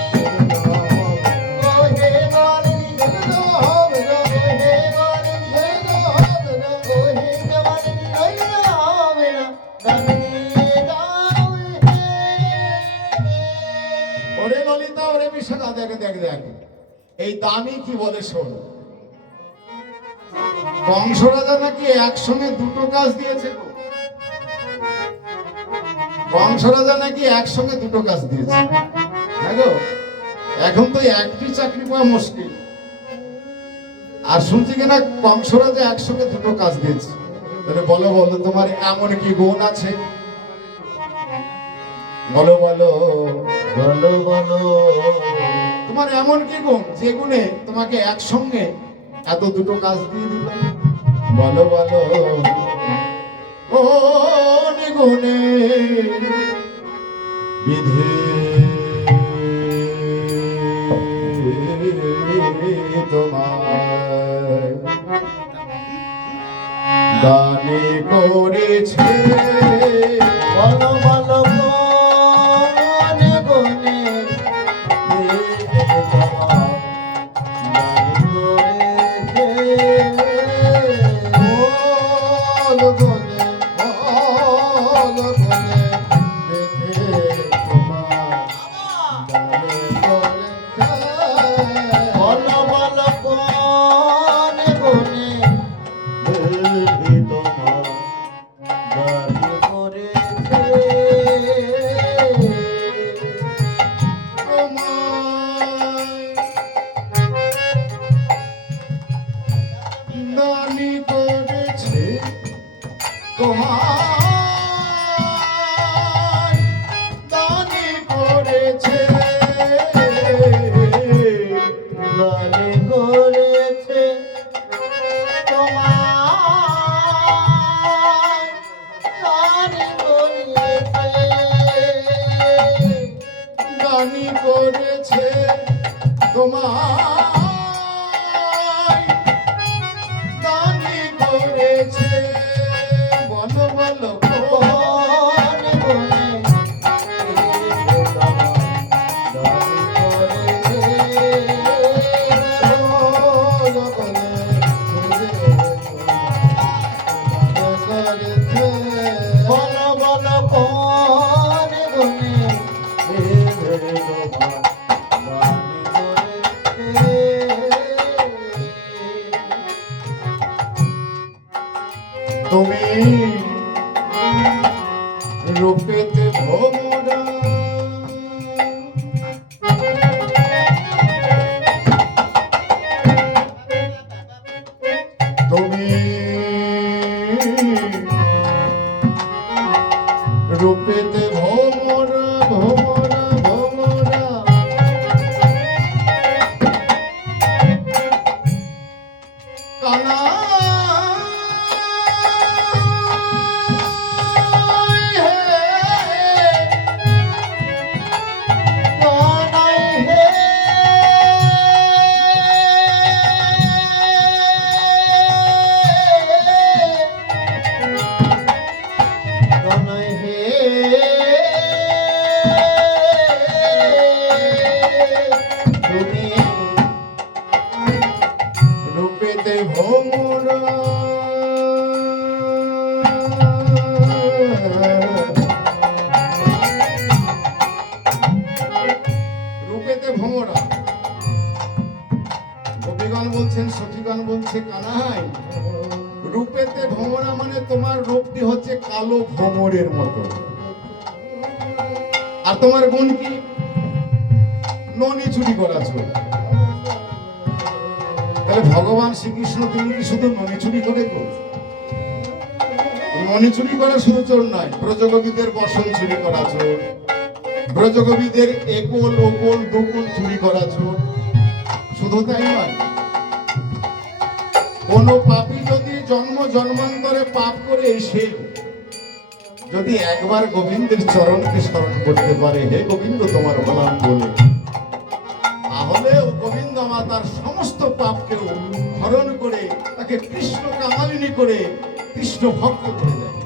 ও হে গোয়ালিনী নইলে যাওয়া হবে না, ও হে গোয়ালিনী নইলে যাওয়া হবে না। ও হে গোয়ালিনী নইলে যাওয়া হবে না দানি দিয়ে যাও হে ওরে ললিতা, ওরে বিশাখা, দেখ দেখ দেখ, এই দামি কি বলে শোন। কংস রাজা নাকি একসঙ্গে দুটো কাজ দিয়েছে গো। কংস রাজা নাকি একসঙ্গে দুটো কাজ দিয়েছে। হ্যাঁ গো, এখন তো একটি চাকরি পাওয়া মুশকিল, আর শুনছি কিনা কংস রাজা একসঙ্গে দুটো কাজ দিয়েছে। তাহলে বলো বলো, তোমার এমন কি গুণ আছে? বলো বলো, বলো বলো তোমার এমন কি গুণ যে গুণে তোমাকে একসঙ্গে এত দুটো কাজ দিয়ে দিল? বলো বলো, কোন গুণে বিধি তোমার দানি করেছে? বলো বলো কোন গুণে কোন গুণে তোমার দানি করেছে দানি করেছে তোমার দানি করেছে দানি করেছে তোমার দানি করেছে বল বল বনে বনে বল বল বনে বনে তুমি রূপেতে ভোমরা তুমি রূপেতে ভোমরা ভোমরা ভোমরা কানা রূপেতে ভোমরা রূপেতে ভোমরা কবিগণ বলছেন সখীগণ বলছে কানাই রূপেতে ভোমরা মানে তোমার রূপটি হচ্ছে কালো ভোমরের মতো আর তোমার গুণ কি ননি চুরি করা চোর তাহলে ভগবান শ্রীকৃষ্ণ তুমি কি শুধু ননি চুরি করে গো ননি চুরি করা শুধু চোর নয় ব্রজগোপীদের বসন চুরি করা চোর ব্রজগোপীদের একল ওকল দুকুল চুরি করা চোর শুধু তাই নয় কোন পাপী যদি জন্ম জন্মান্তরে পাপ করে এসে যদি একবার গোবিন্দের চরণকে স্মরণ করতে পারে হে গোবিন্দ তোমার বলাম বলে তাহলে গোবিন্দ মা তার সমস্ত পাপকে হরণ করে তাকে কৃষ্ণ কামালিনী করে কৃষ্ণ ভক্ত করে দেয়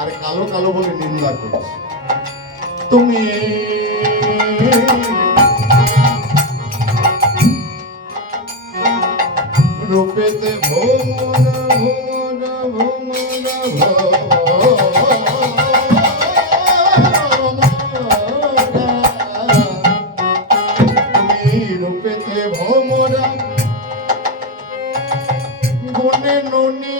আর কালো কালো বলে নিন্দা করছে তুমি রূপেতে ভোমরা ভোমরা ভোমরা তুমি রূপেতে ভোমরা গুণে ননি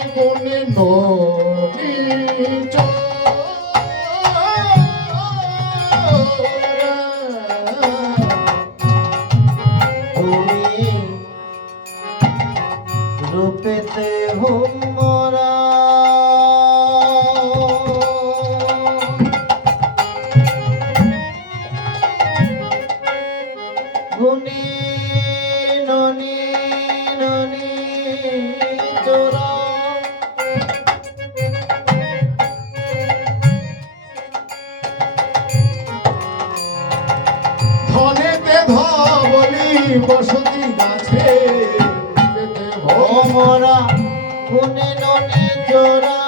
রূপেতে হোমরা গুণে ননি ননি চোরা ধনেতে ধবলি বসতি গাছে ভোমরা গুণে ননি চোরা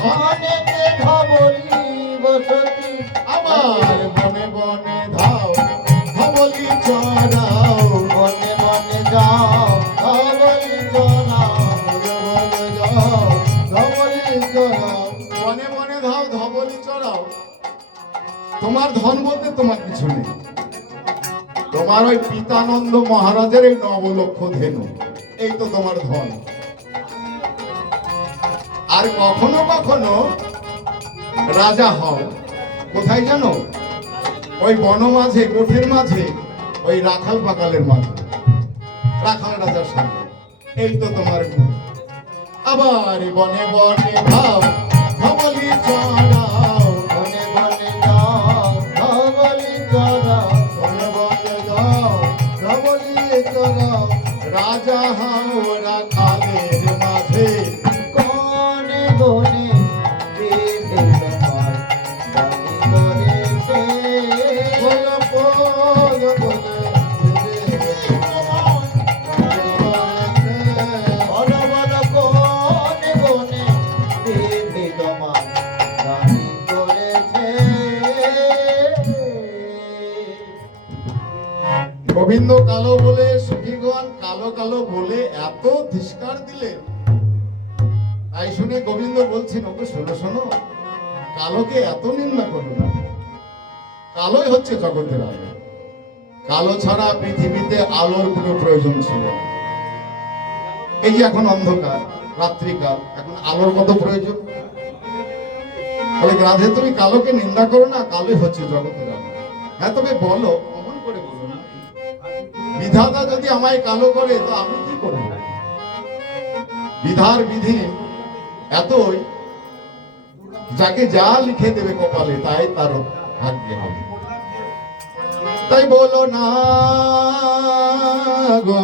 ধনেতে ধবলি বসতি আবার বনে বনে ধাও ধবলি চড়াও মনে মনে যাও ধবলি চোরাও বনে বনে ধাও ধবলি চড়াও তোমার ধন বলতে তোমার কিছু নেই তোমার ওই পিতানন্দ মহারাজের এই 9 লক্ষ ধেনু এই তো তোমার ধন আর কখনো কখনো রাজা হও কোথায় জানো ওই বন মাঝে গোঠের মাঝে ওই রাখাল পাকালের মাঝে রাখাল রাজার সাথে এই তো তোমার গুণ। আবার বনে বনে ভাও ধবলি চড়াও, বনে বনে যাও ধবলি চড়াও, বনে বনে যাও ধবলি চড়াও, রাজা হাওড়া খালের মাঝে, বনে বনে বিভিন্ন হয় গানি করেছে। বল বল বলে বন বন বনে বনে বিভিন্ন হয় গানি করেছে। গোবিন্দ কালো বলে সখীগণ কালো কালো বলে এত ধিষ্কার দিলেন। তাই শুনে গোবিন্দ বলছেন, ওকে শোনো শোনো, কালোকে এত নিন্দা করো না। কালোই হচ্ছে জগতের আলো। কালো ছাড়া পৃথিবীতে আলোর কোনো প্রয়োজন ছিল না। এই যে এখন অন্ধকার রাত্রিকাল, এখন আলোর কত প্রয়োজন। বলে রাধে তুমি কালোকে নিন্দা করো না, কালোই হচ্ছে জগতের আলো। হ্যাঁ তবে বলো, অমন করে বলো না, বিধাতা যদি আমায় কালো করে তো আমি কি করব? বিধার বিধি এতই, যাকে যা লিখে দেবে কপালে তাই তার ভাগ্যে হবে। তাই বলো না গো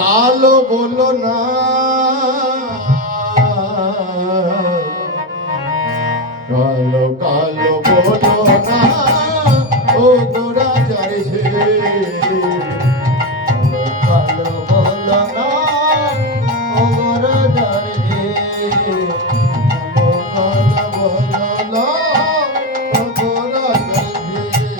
কালো, বলো না কালো কালো, বলো না ও গোরা যারে হে, কালো বলো না ও বরদারে, কালো বলো না ও গোরা যারে হে।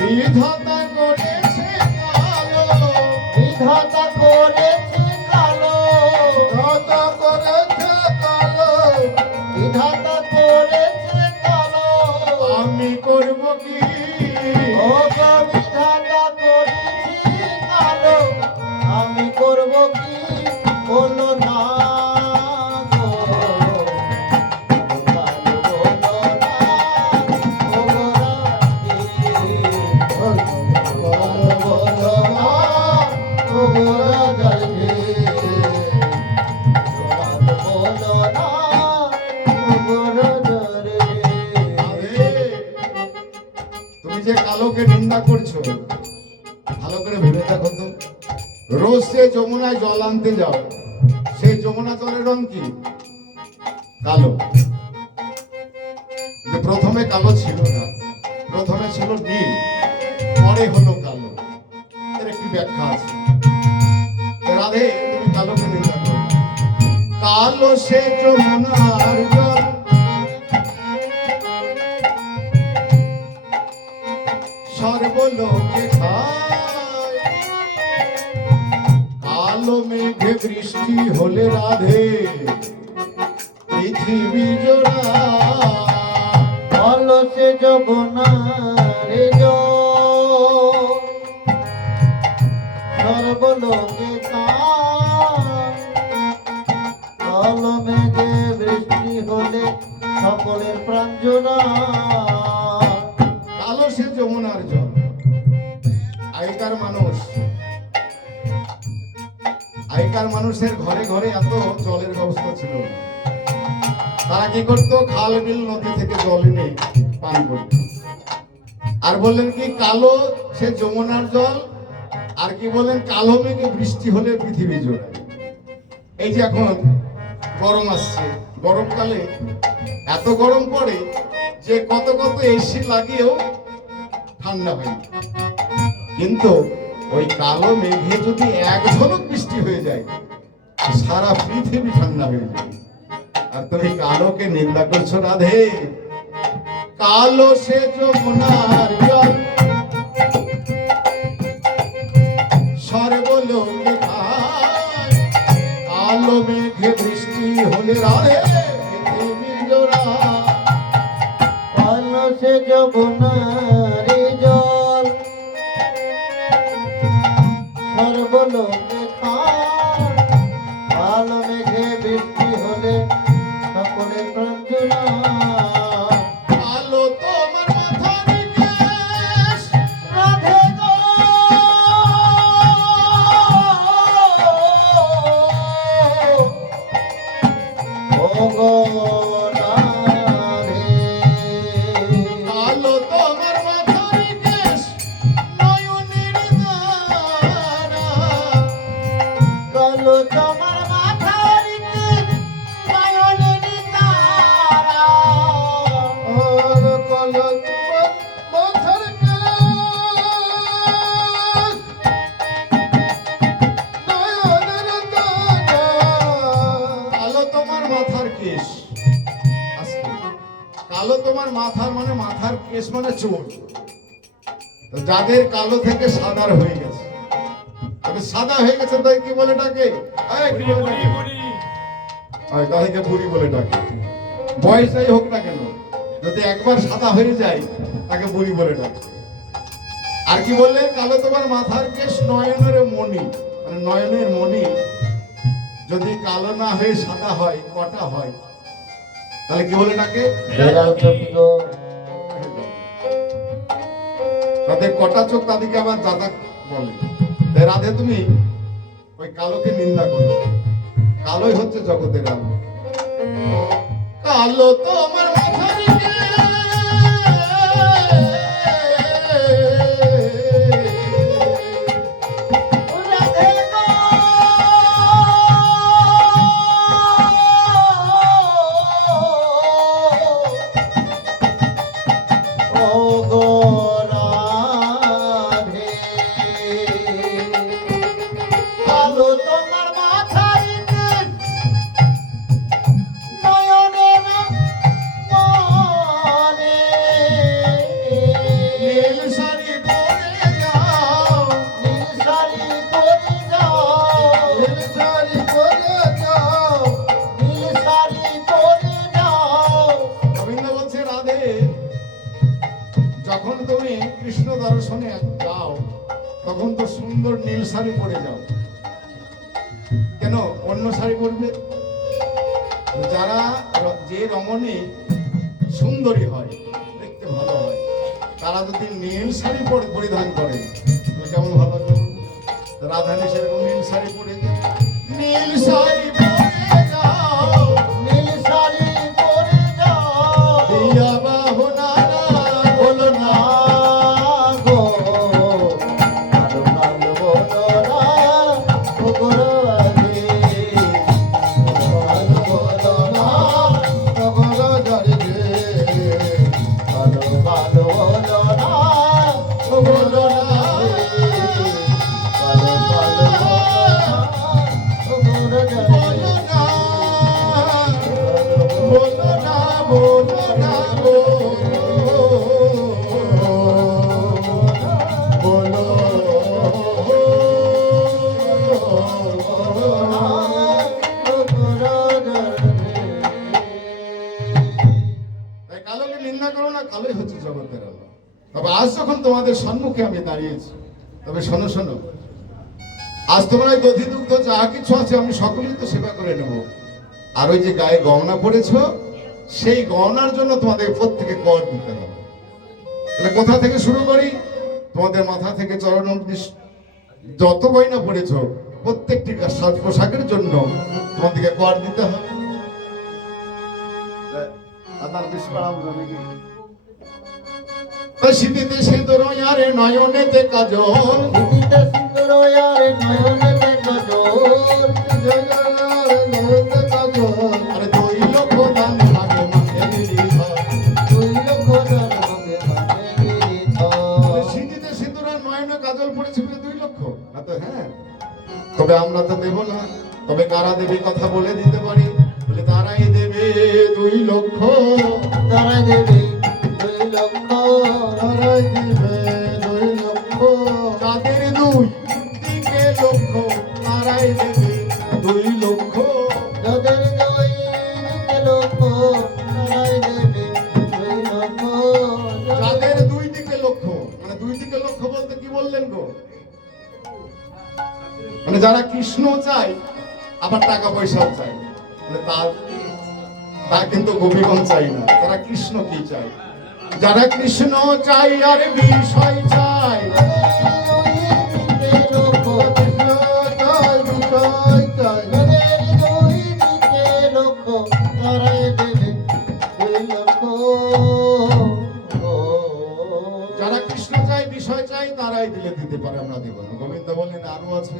বিধাতা করেছে কালো, বিধাতা করেছে কালো, বিধাতা করেছে কালো, বিধাতা করেছে কালো, আমি করব কি? ও গো বিধাতা করেছি কালো, আমি করব কি? বলো না গো কালো, বলো না ও বলো না ও বরদারে, বলো না ও বরদারে। আরে, তুমি যে কালোকে নিন্দা করছো, ভালো করে ভেবে দেখো তো। রোজ সে যমুনায় জল আনতে যাও, সেই যমুনা জলের রং কি? কালো। কিন্তু প্রথমে কালো ছিল না, প্রথমে ছিল নীল, পরে হলো কালো। এর একটি ব্যাখ্যা আছে। রাধে তুমি কালোকে নিন্দা করো। কালো সে যমুনার জল, সর্বলোকে খায়। কালো মেঘে বৃষ্টি হলে রাধে পৃথিবী জোড়া। বলো সে যমুনারে জল, সর্বলোকে তার, কালো মেঘে বৃষ্টি হলে সকলের প্রাণ জোড়া। কালো সে যমুনার জল। আগেকার মানুষের ঘরে ঘরে এত জলের ব্যবস্থা ছিল না। তারা কি করতো? খাল বিল নদী থেকে জল এনে পান করত। আর বললেন কি কালো সে যমুনার জল, আর কি বলেন কালো মেঘে বৃষ্টি হলে পৃথিবী জোড়ায়। এই যে এখন গরম আসছে, গরমকালে এত গরম পড়ে যে কত কত এসি লাগিয়েও ঠান্ডা হয় না। কিন্তু ওই কালো মেঘে যদি এক ঝলক বৃষ্টি হয়ে যায়, সারা পৃথিবী ঠান্ডা হয়ে যায়। আর তুমি কালোকে নিন্দা করছো রাধে। কালো সে যমুনার জল, সর্বলোকে খায়। কালো মেঘে বৃষ্টি হলে রাধে পৃথিবী জোড়া। ভাসে যমুনারি জল সর্বলোকে খায় কালো মেঘে বৃষ্টি হলে সকলে প্রাঞ্জনা আলো তোমার মাথার কেশ রাধে গো ও গো রাধে আলো তোমার মাথার কেশ নয়নের দ্বারা কালো তোমার মাথার কেশ নয়নের তারা আর কালো তোমার মাথার কেশ নয়নের দ্বারা কালো তোমার মাথার কেশ আস্তে। কালো তোমার মাথার মানে মাথার কেশ মানে চুল। তো যাদের কালো থেকে সাদার হয়ে গেছে, তবে সাদা হয়ে গেছে তাই কি বলে ডাকে? এই, কি বলে ডাকে? তাদেরকে বুড়ি বলে ডাকে। বয়সাই হোক না কেন, যদি একবার সাদা হয়ে যায় তাকে বুড়ি বলে ডাকে। আর কি বললে? কালো তোমার মাথার কেশ নয়নের মণি, মানে নয়নের মণি যদি কালো না হয়ে সাদা হয়, কটা হয়, তাহলে কি বলে ডাকে? বেড়াল চোখি গো তাদের কটা চোখ, তাদেরকে আবার দাদা বলে। তাই রাধে তুমি ওই কালোকে নিন্দা করো, কালোই হচ্ছে জগতের আলো। কালো তোমার মাথার কেশ, রাধে গো ও গো রাধে কালো তোমার মাথার কেশ নয়নের মনে নীল শাড়ি পরে যাও, নীল শাড়ি পরে যাও নীল শাড়ি পরে যাও। নীল শাড়ি পরে যাও গোবিন্দ বলছে রাধে, যখন তুমি কৃষ্ণ দর্শনে যাও তখন তো সুন্দর নীল শাড়ি পরে যাও, কেন অন্য শাড়ি পরবে? যারা যে রমণী সুন্দরী হয়, দেখতে ভালো হয়, তারা যদি নীল শাড়ি পরিধান করে তো কেমন ভালো লাগবে? রাধানী সেরকম নীল শাড়ি পরে যায়। নীল শাড়ি পরে যাও, নীল শাড়ি পরে যাও দিয়া বাহনারা বলো না, গো কালো কালো বলো না ও গো রাধে কালো বলো না তবলা জারি রে, কালো কালো বলো না ও গো রাধে কালো কালো বলো না ও গো রাধে বলো না, বলো না, বলো না, বলো, বলো না। তাই কালোকে নিন্দা করো না, কালোই হচ্ছে জগতের আলো। তবে আজ যখন তোমাদের সম্মুখে আমি দাঁড়িয়েছি, তবে শোনো শোনো, আজ তোমরা এই দধি দুগ্ধ যা কিছু আছে আমি সকলেই তো সেবা করে নেব। আর ওই যে গায়ে গহনা পড়েছ, সেই গহনার জন্য তোমাদের প্রত্যেকে কর দিতে হবে। তাহলে কোথা থেকে শুরু করি? তোমাদের মাথা থেকে চরণ অবধি যত গয়না পড়েছ প্রত্যেকটি সাজ পোশাকের জন্য তোমাদেরকে কর দিতে হবে। আপনার বিস্মরাম জানি শীতিতে সিঁদুর আরে নয়নেতে কাজল, দিদিতে সিঁদুর আর নয়নেতে কাজল নয়নেতে কাজল, আরে 2 লক্ষ দান লাগে মাথে গিরিধর। দুই লক্ষ দান হবে মাঝে গিরিধর শীতিতে সিঁদুর আর নয়নে কাজল পড়েছে 2 লক্ষ না তো? হ্যাঁ, তবে আমরা তো দেব না। তবে কারা দেবে কথা বলে দিতে পারি, বলে তারাই দেবে 2 লক্ষ, তারাই দেবে 2 লক্ষ তারাই দেবে 2 লক্ষ, যাদের 2 দিকে লক্ষ তারাই দেবে 2 লক্ষ। যাদের দুই দিকে লক্ষ তারাই দেবে 2 লক্ষ যারা কৃষ্ণ চায় আবার টাকা পয়সাও চায়, বলে তা কিন্তু গোপীগণ চাই না, তারা কৃষ্ণ কি চায়? যারা কৃষ্ণ চাই আর বিষয় চায়, যারা কৃষ্ণ চাই বিষয় চাই তারাই দিলে দিতে পারে, আমরা দেব না। গোবিন্দ বললেন আরো আছে,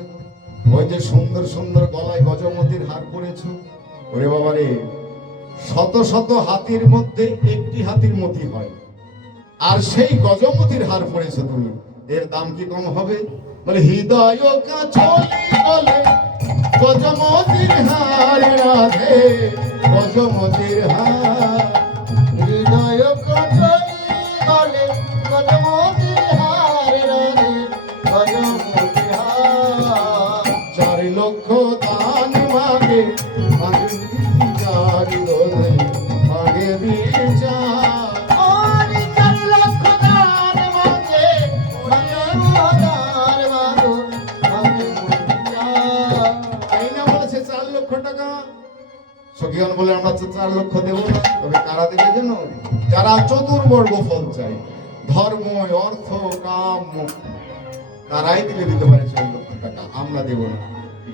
ওই যে সুন্দর সুন্দর গলায় গজমতির হার পরেছ, ওরে বাবা রে, শত শত হাতির মধ্যে একটি হাতির মতি হয়, আর সেই গজমতির হার পরেছো তুমি, এর দাম কি কম হবে? বলে হৃদয় কাছলি বলে গজমতির হার রাধে, গজমতির হার, হৃদয় কাছলি বলে গজমতির হার রাধে, গজমতির হার। 4 লক্ষ দান মাগে মাগে বিচার দোলে মাগে বিচার, সখীগণ বলে আমরা তো 4 লক্ষ দেব না, তবে কারা দেবে জানো? যারা চতুর্বর্গ ফল চাই, ধর্ম অর্থ কাম, তারাই দিতে পারে 4 লক্ষ টাকা, আমরা দেব না।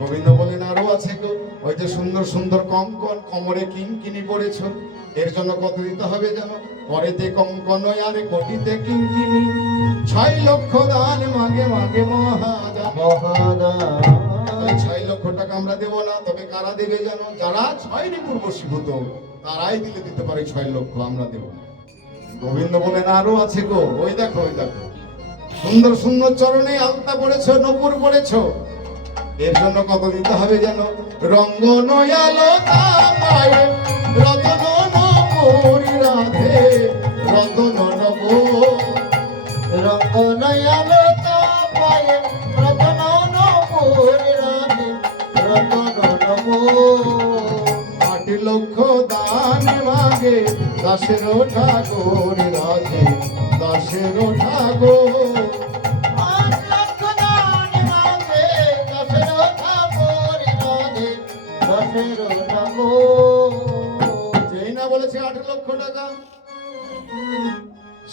গোবিন্দ বলেন আরো আছে গো, ওই যে সুন্দর সুন্দর কঙ্কন কোমরে কিঙ্কিনি পড়েছ, এর জন্য কত দিতে হবে জানো? করেতে কঙ্কন আরে কোটিতে কিঙ্কিনি, 6 লক্ষ দান মাগে মাগে মহাদান, মহাদান। 6 লক্ষ টাকা আমরা দেব না, তবে কারা দেবে জানো? যারা 6 রিপুর বশীভূত, তারাই দিতে পারে 6 লক্ষ, আমরা দেব না। গোবিন্দ বলেন আরো আছে গো, ওই দেখো ওই দেখো, সুন্দর সুন্দর চরণে আলতা পড়েছো, নূপুর পড়েছো, এর জন্য কত দিতে হবে জানো? রঙ্গ নয়ালো তাপায়ে রতন নপুরি রাধে, রতন নপুর, রঙ্গ নয়ালো তাপায়ে রতন নপুর রাধে, রতন নপুর। 8 লক্ষ দান মাগে দাসের ঠাকুর রাধে, দাসের ঠাকুর, 8 লক্ষ দান মাগে দাসের ঠাকুর রাধে, দাসের ঠাকুর। যেই না বলেছে 8 লক্ষ টাকা,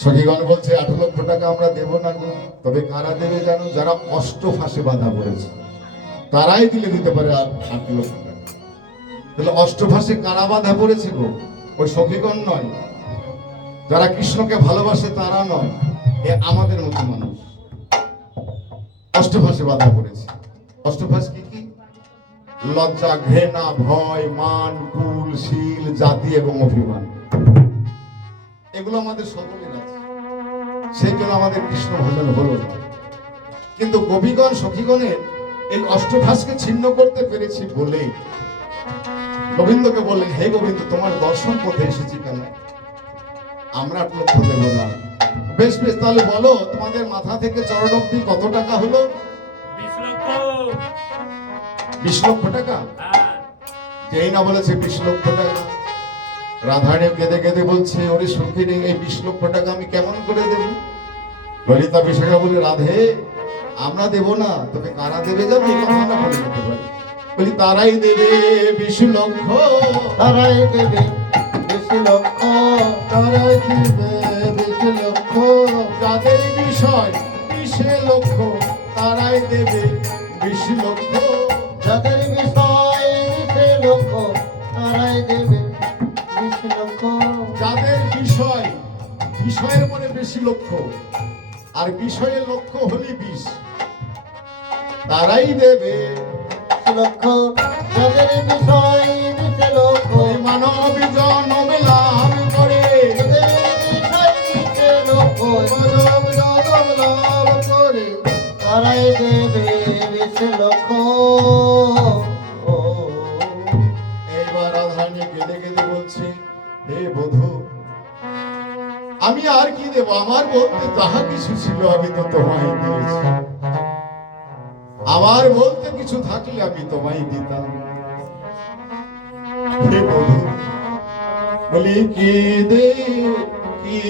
সখীগণ বলছে 8 লক্ষ টাকা আমরা দেব না গো, তবে কারা দেবে জানো? যারা অষ্টফাঁসে বাধা পড়েছে, তারাই দিতে পারে 8 লক্ষ টাকা। তাহলে অষ্টফাঁসে কারা বাধা পড়েছে গো? ওই সখীগণ নয়, যারা কৃষ্ণকে ভালোবাসে তারা নয়, এ আমাদের মতো মানুষ অষ্টফাঁসে বাধা পড়েছে। অষ্টফাঁস কি কি? লজ্জা, ঘৃণা, ভয়, মান, কুল, শীল, জাতি এবং অভিমান, এগুলো আমাদের সকলের আছে, সেই জন্য আমাদের কৃষ্ণ ভজন হলো না। কিন্তু গোপীগণ সখীগণের এই অষ্টফাঁসকে ছিন্ন করতে পেরেছি বলে গোবিন্দকে বললেন, হে গোবিন্দ, তোমার দর্শন পথে এসেছি কেন? আমরা 8 লক্ষ দেব না। বেশ বেশ, তাহলে বলো তোমাদের মাথা থেকে চরণ অবধি কত টাকা হলো? 20 লক্ষ। 20 লক্ষ টাকা। হ্যাঁ। যেই না বলেছে 20 লক্ষ টাকা, রাধারানী কেঁদে কেঁদে বলছে, ওরে সখী রে, এই 20 লক্ষ টাকা আমি কেমন করে দেব? ললিতা বিশাখা বলে, রাধে আমরা দেব না, তবে কারা দেবে জানো? এই কথা আমরা বলে দিতে পারি। বলি তারাই দেবে 20 লক্ষ, তারাই দেবে 20 লক্ষ, তারাই দেবে 20 লক্ষ। যাদের বিষয় 20 লক্ষ, তারাই দেবে 20 লক্ষ, যাদের বিষয় 20 লক্ষ, তারাই দেবে 20 লক্ষ। যাদের বিষয়, বিষয়ের পরে বেশি লক্ষ্য, আর বিষয়ের লক্ষ্য হলি 20, তারাই দেবে 20 লক্ষ। যাদের বিষয় 20 লক্ষ, মানব জনম লাভ করে, যাদের বিষয় 20 লক্ষ, মানব জনম লাভ করে, তারাই দেবে 20 লক্ষ। এইবার রাধারানী কেঁদে কেঁদে বলছে, হে বধূ, আমি আর কি দেব? আমার বলতে যাহা কিছু ছিল আমি তো তোমায় দিয়েছি, আমার বলতে কিছু থাকলে আমি তোমায় দিতাম। হে বধূ, বলি কি দেব কি,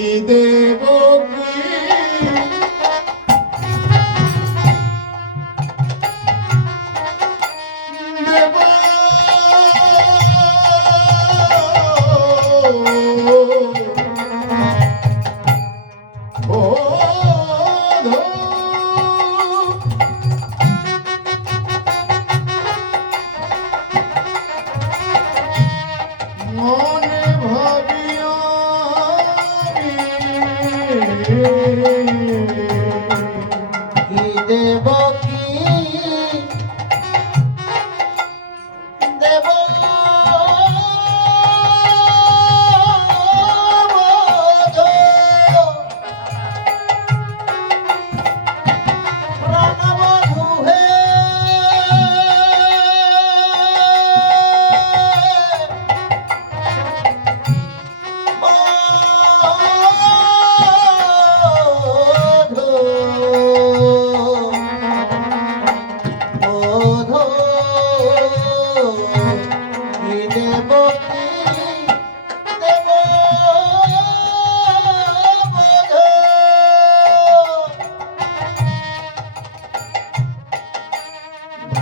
কি দেব কি দেব প্রাণবধূ হে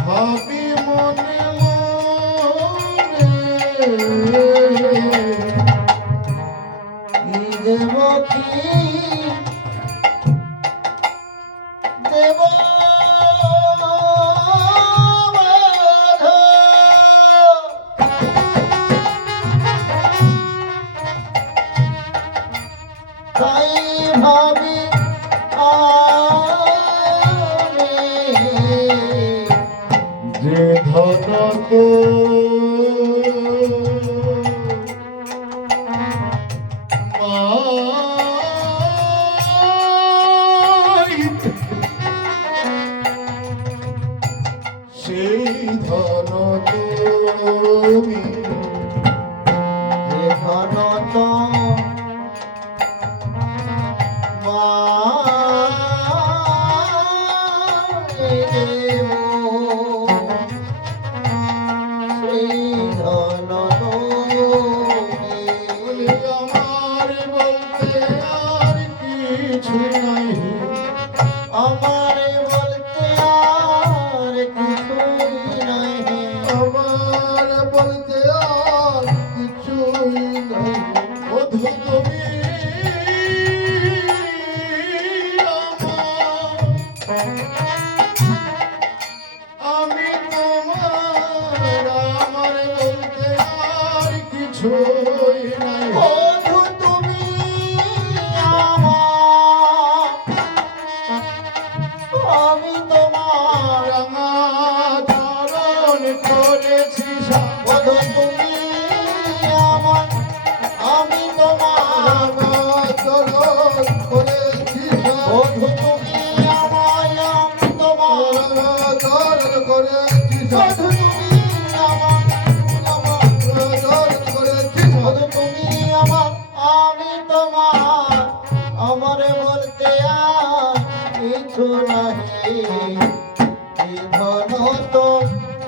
ভাবি মনে মনে দেব কি দেব তাই ভাবি আমি যে ধন তো সেই ধন তুমি যে ধন তো আমার বলতে আর কিছু নাই আমার বলতে আর কিছুই নাই আমার বলতে আর কিছুই নাই বধূ তুমি আমি তোমার আমার বলতে আর কিছুই নাই বধূ তুমি আমার আমি তোমার রাঙা চরণ করেছি বধূ তুমি আমার আমি তোমার রাঙা চরণ করেছি বধূ তুমি আমার আমি তোমার রাঙা চরণ করেছি বধূ তুমি আমার চরণ করেছি বধূ তুমি আমার আমি তোমার আমার বলতে আর কিছু নাহি এই ধন তো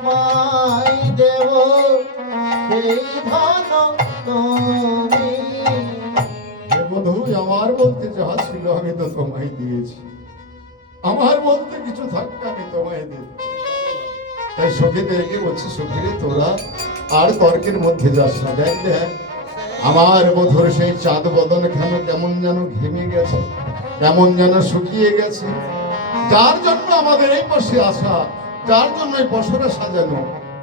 মাই দেব সেই ধন তুমি হে বধূ আমার বলতে যাহা ছিল আমি তো তোমায় দিয়েছি আমার বলতে কিছু থাকলে আমি তোমায় দেব তাই সখীদেরকে বলছি সখীরে তোরা আর তর্কের মধ্যে যাস না দেখ দেখ আমার বধুর সেই চাঁদ বদন কেমন যেন ঘেমে গেছে কেমন যেন শুকিয়ে গেছে যার জন্য আমাদের এই পাশে আসা যার জন্য এই বছরে সাজানো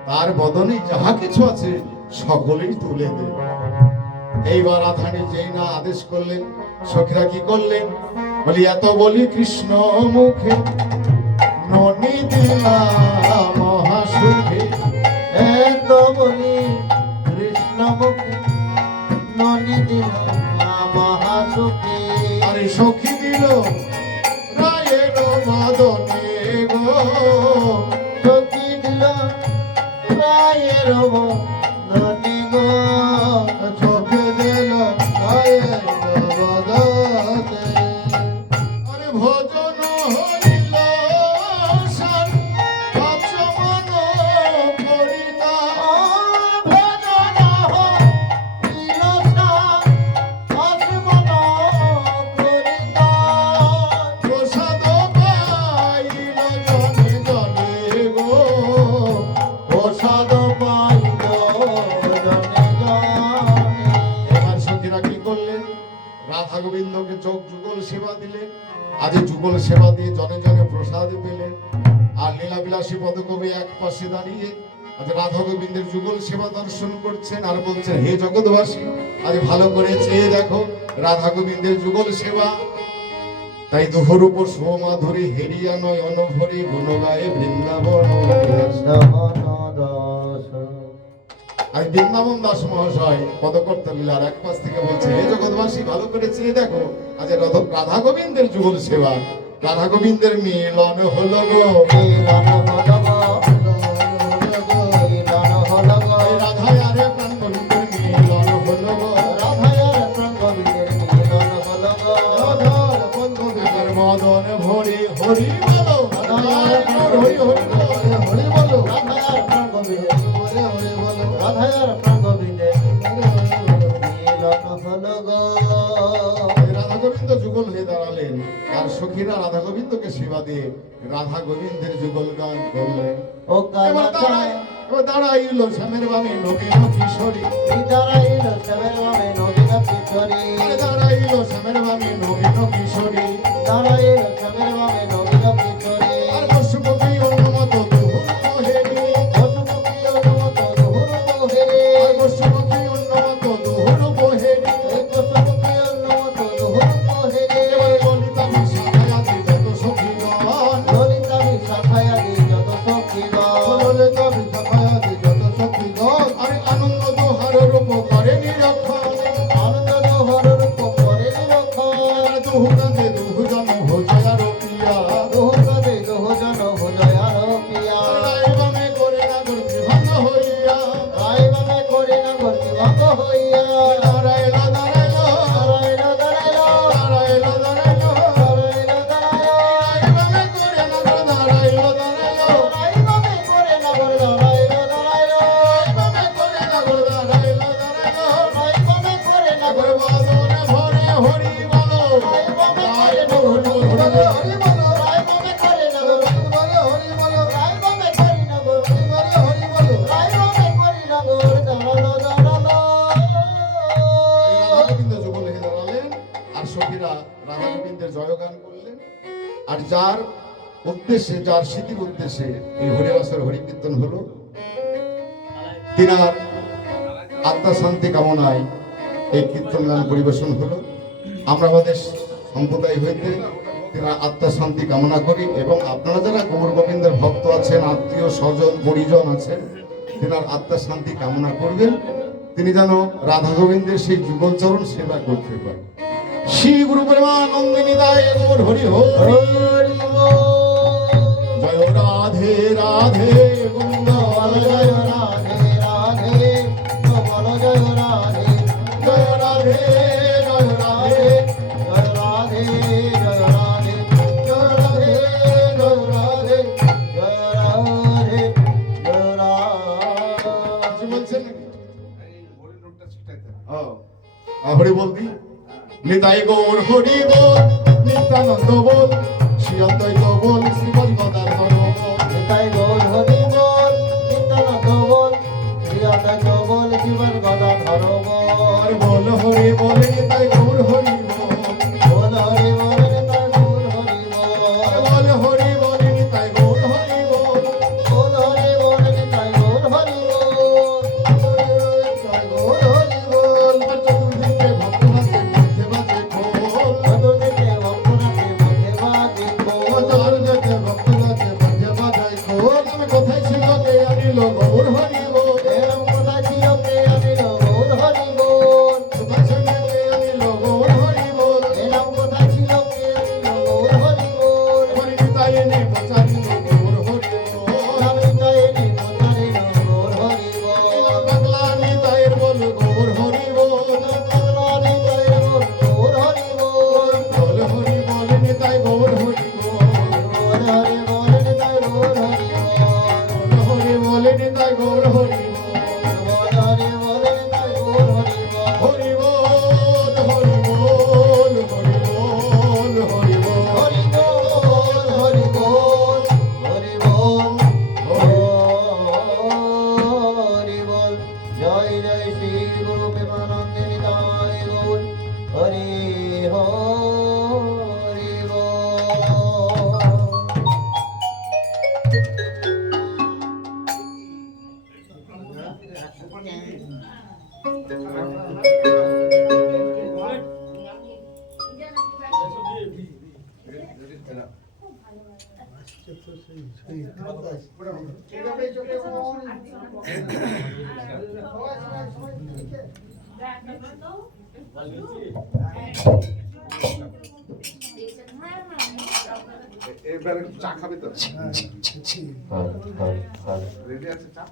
তার বদনে যাহা কিছু আছে সকলেই তুলে দে এইবার আধানি যেই না আদেশ করলেন সখীরা কি করলেন বলি এত বলি কৃষ্ণ মুখে ননি দিলা মহাসুখে এত বলি কৃষ্ণ মুখে ননি দিল মহাসুখী আরে সখী দিল রায়ের বদনে গো সখী দিল রায়ের বদনে গো চোখে দিল রায়ের বদনে আরে ভজন হইল সান পাঁচমন করিতা ভজন হইল সান পাঁচমন করিতা প্রসাদ পাইল জনে জনে গো প্রসাদ পাইল জনে জনে এবার সখীরা কি করলেন রাধা গোবিন্দকে চোখ যুগল সেবা দিলেন আজ যুগল সেবা দিয়ে জনে জনে প্রসাদ পেলেন আর লীলাবিলাসী পদকবি এক পাশে দাঁড়িয়ে আজ রাধা গোবিন্দের যুগল সেবা দর্শন করছেন আর বলছেন হে জগৎবাসী আজ ভালো করে চেয়ে দেখো রাধা গোবিন্দের যুগল সেবা তাই দুহরূপ সোমাধুরী হেরিয়া নয়ন ভরি গুণ গায়ে বৃন্দাবন দাস। আজ বৃন্দাবন দাস মহাশয় পদকর্তা লীলার এক পাশ থেকে বলছে, হে জগৎবাসী ভালো করে চিনে দেখো, আজ রাধা গোবিন্দের যুগল সেবা, রাধা গোবিন্দের মিলন হলো গো। রাধায় আরে প্রাণ গোবিন্দের মিলন হলো গো। এবার মদন ভরি হরি বলো, হরি হরি হরি বলো। রাধা গোবিন্দ যুগল হয়ে দাঁড়ালেন, আর সখীরা রাধা গোবিন্দকে সেবা দিয়ে রাধা গোবিন্দের যুগল গান করলেন। এবার দাঁড়াইল শ্যামের বামে নবীন কিশোরী, দাঁড়াইল শ্যামের বামে নবীন কিশোরী। আর পশুপক্ষী অন্যমত দুহুর মোহেরি, আর পশুপক্ষী অন্যমত দুহুর মোহেরি। এবার ললিতা বিশাখায়াদি যত সখীগণ, ললিতা বিশাখায়াদি যত সখীগণ। আরে আনন্দ দোহার রূপ করে নিরক্ষণ, দুহু কাঁধে দুহু জন ভোজয়ার পিয়া। রায় বামে করে না গর্তি ভঙ্গ হইয়া, দাঁড়াইল দাঁড়াইল, দাঁড়াইল দাঁড়াইল, রায় বামে করে না গর দাঁড়াইল দাঁড়াইল, রায় বামে করে না গর দাঁড়াইল দাঁড়াইল। এবার বাদনে ভরে হরি বলো, রায় হরি বলো, হরি বলো, রাধা গোবিন্দ যুগল হয়ে দাঁড়ালেন, আর সখীরা রাধা গোবিন্দের জয়গান করলেন। আর যার উদ্দেশ্যে, যার স্মৃতির উদ্দেশ্যে এই হরিবাসর হরিকীর্তন হলো, তিনার আত্মা শান্তি কামনায় এই কীর্তন গান পরিবেশন হলো। আমরা আমাদের সম্প্রদায় হইতে তিনার আত্মা শান্তি কামনা করি, এবং আপনারা যারা গৌর গোবিন্দের ভক্ত আছেন, আত্মীয় স্বজন পরিজন আছেন, তিনার আত্মা শান্তি কামনা করবেন, তিনি যেন রাধা গোবিন্দের সেই যুগল চরণ সেবা করতে পারেন। শ্রী গুরু প্রেমানন্দিনী দায় গৌর হরি হরি। জয় রাধে রাধে গোবিন্দ, জয় রাধে রাধে, জয় রাধে, জয় রাধে, জয় রাধে, জয় রাধে, কিছু বলছেন নাকি? হরি বলবি, নিতাই গৌর হরি বল, নিত্যানন্দ বল, শ্রী অদ্বৈত বল, শ্রীপদ গদাধর বল। আর বল হরি বল, নিতাই গৌর হরি বল, আর বল হরি বল, নিতাই গৌর হরি বল। আর চতুর্দিকে ভক্তনাথে মধ্যে বাজে খোল, চারদিকে ভক্তনাথে মধ্যে বাজায় খোল। আমি কোথায় ছিল কে আনিল গৌর হরি বল, কোথায় ছিল কে আনিল গৌর হরি বল। এবার নিতাই এনে প্রচারিল গৌর হরি বল, পাগলা নিতাইয়ের বল গৌর হরি বল, বল হরি বল, নিতাই গৌর হরি বল, বল হরি বল, নিতাই গৌর হরি বল। হরি বল, হরি বল, হরি বল, হরি বল। এইভাবে চোখে এবারে একটু চা খাবে তো রেডি আছে চা